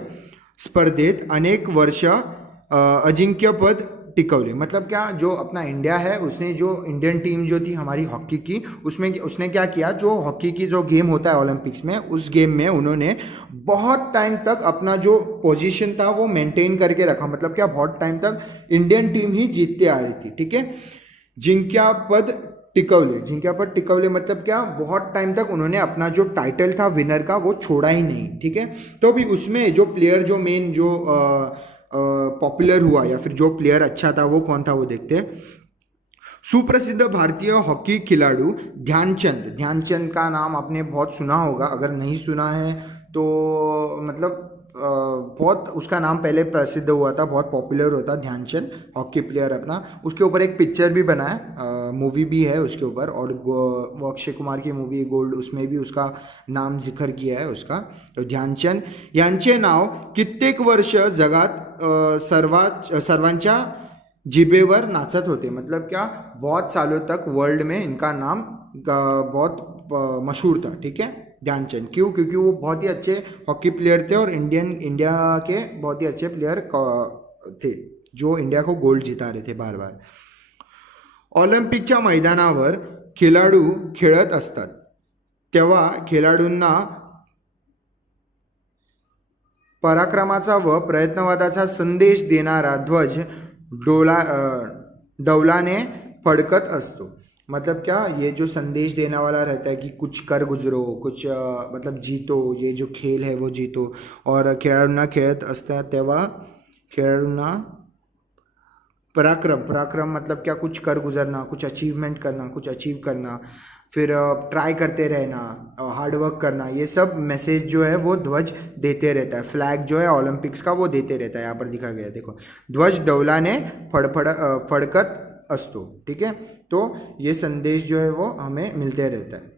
स्पर्धेत अनेक वर्ष अजिंक्यपद टिकवले. मतलब क्या, जो अपना इंडिया है उसने जो इंडियन टीम जो थी हमारी हॉकी की, उसमें उसने क्या किया, जो हॉकी की जो गेम होता है ओलंपिक्स में, उस गेम में उन्होंने बहुत टाइम तक अपना जो पोजीशन था वो मेंटेन करके रखा. मतलब क्या, बहुत टाइम तक इंडियन टीम ही जीतते आ रही थी, ठीक है. जिंक्यापद टिकवले मतलब क्या, बहुत टाइम तक उन्होंने अपना जो टाइटल था विनर का वो छोड़ा ही नहीं, ठीक है. तो भी उसमें जो प्लेयर जो मेन जो पॉपुलर हुआ या फिर जो प्लेयर अच्छा था वो कौन था, वो देखते हैं. सुप्रसिद्ध भारतीय हॉकी खिलाड़ू ध्यानचंद का नाम आपने बहुत सुना होगा. अगर नहीं सुना है तो मतलब बहुत उसका नाम पहले प्रसिद्ध हुआ था, बहुत पॉपुलर होता ध्यानचंद, हॉकी प्लेयर अपना. उसके ऊपर एक पिक्चर भी बना है, मूवी भी है उसके ऊपर, और वो अक्षय कुमार की मूवी गोल्ड, उसमें भी उसका नाम जिक्र किया है उसका. तो ध्यानचंद यांचे नाव कित्येक वर्ष जगात सर्वांच्या जिभेवर नाचत होते. मतलब क्या, बहुत सालों तक वर्ल्ड में इनका नाम बहुत मशहूर था, ठीक है, ध्यानचंद. क्यों, क्योंकि वो बहुत ही अच्छे हॉकी प्लेयर थे और इंडिया के बहुत ही अच्छे प्लेयर थे जो इंडिया को गोल्ड जिता रहे थे बार बार. ऑलिम्पिकच्या मैदानावर खिलाडू खेळत असतात तेव्हा खेळाडूंना पराक्रमाचा व प्रयत्नवादाचा संदेश देणारा ध्वज डौलाने फडकत असतो. मतलब क्या, ये जो संदेश देने वाला रहता है कि कुछ कर गुजरो, कुछ मतलब जीतो, ये जो खेल है वो जीतो. और खेळाडूंना खेळत असतात तेव्हा खेळाडूंना पराक्रम मतलब क्या, कुछ कर गुजरना, कुछ अचीवमेंट करना, कुछ अचीव करना. फिर ट्राई करते रहना, हार्डवर्क करना, ये सब मैसेज जो है वो ध्वज देते रहता है। फ्लैग जो है ओलंपिक्स का वो देते रहता है, यहाँ पर दिखा गया है देखो, ध्वज डौलाने फड़कत असतो, ठीक है। तो ये संदेश जो है वो हमें मिलते रहता है।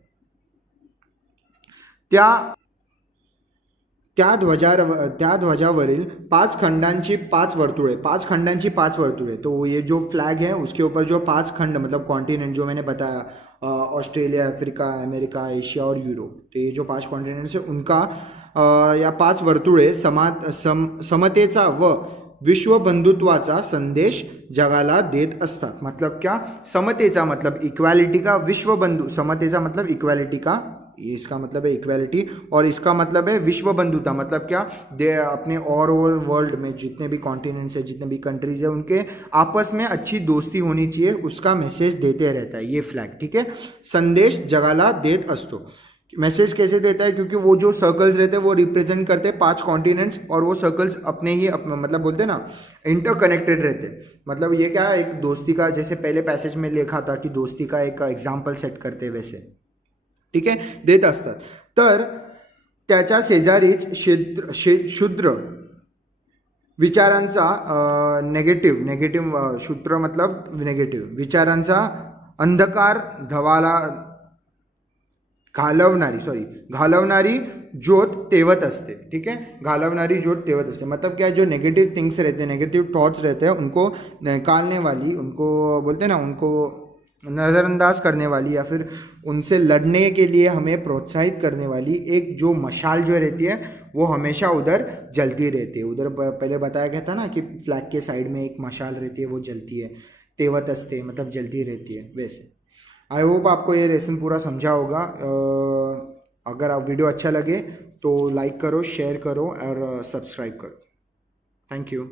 त्या ध्वजावरील 5 खंडांची 5 वर्तुळे, 5 खंडांची 5 वर्तुळे, तो ये जो फ्लैग है उसके ऊपर जो 5 खंड मतलब कॉन्टिनेंट जो मैंने बताया, ऑस्ट्रेलिया, अफ्रीका, अमेरिका, एशिया और यूरोप, तो ये जो 5 कॉन्टिनेंट्स है उनका या 5 वर्तुळे समतेचा व विश्व बंधुत्वाचा संदेश जगाला देत असतात। मतलब क्या, समतेचा मतलब इक्वालिटी का, विश्व बंधु, समतेचा मतलब इक्वालिटी का, इसका मतलब है इक्वालिटी, और इसका मतलब है विश्व बंधुता, मतलब क्या, दे अपने और ओवर वर्ल्ड में जितने भी कॉन्टिनेंट्स है, जितने भी कंट्रीज है, उनके आपस में अच्छी दोस्ती होनी चाहिए, उसका मैसेज देते रहता है ये फ्लैग, ठीक है। संदेश जगाला देत असतो, मैसेज कैसे देता है, क्योंकि वो जो सर्कल्स रहते हैं वो रिप्रेजेंट करते हैं 5 कॉन्टिनेंट्स, और वो सर्कल्स अपने ही मतलब बोलते हैं ना इंटरकनेक्टेड रहते हैं। मतलब ये क्या, एक दोस्ती का, जैसे पहले पैसेज में लिखा था कि दोस्ती का एक एग्जाम्पल सेट करते हैं, वैसे, ठीक आहे, देत असतात। तर त्याच्या शेजारीच शूद्र विचारांचा नेगेटिव्ह शूद्र मतलब नेगेटिव्ह विचारांचा अंधकार घालवणारी ज्योत तेवत असते, ठीक है, घालवणारी ज्योत तेवत असते। मतलब क्या, जो नेगेटिव थिंग्स रहते हैं, नेगेटिव थॉट्स रहते हैं, उनको निकालने वाली, उनको बोलते हैं ना, उनको नज़रअंदाज करने वाली या फिर उनसे लड़ने के लिए हमें प्रोत्साहित करने वाली एक जो मशाल जो रहती है वो हमेशा उधर जलती रहती है। उधर पहले बताया गया था ना कि फ्लैग के साइड में एक मशाल रहती है, वो जलती है, तेवत अस्ते मतलब जलती रहती है, वैसे। आई होप आपको ये लेसन पूरा समझा होगा। अगर आप वीडियो अच्छा लगे तो लाइक करो, शेयर करो और सब्सक्राइब करो। Thank you.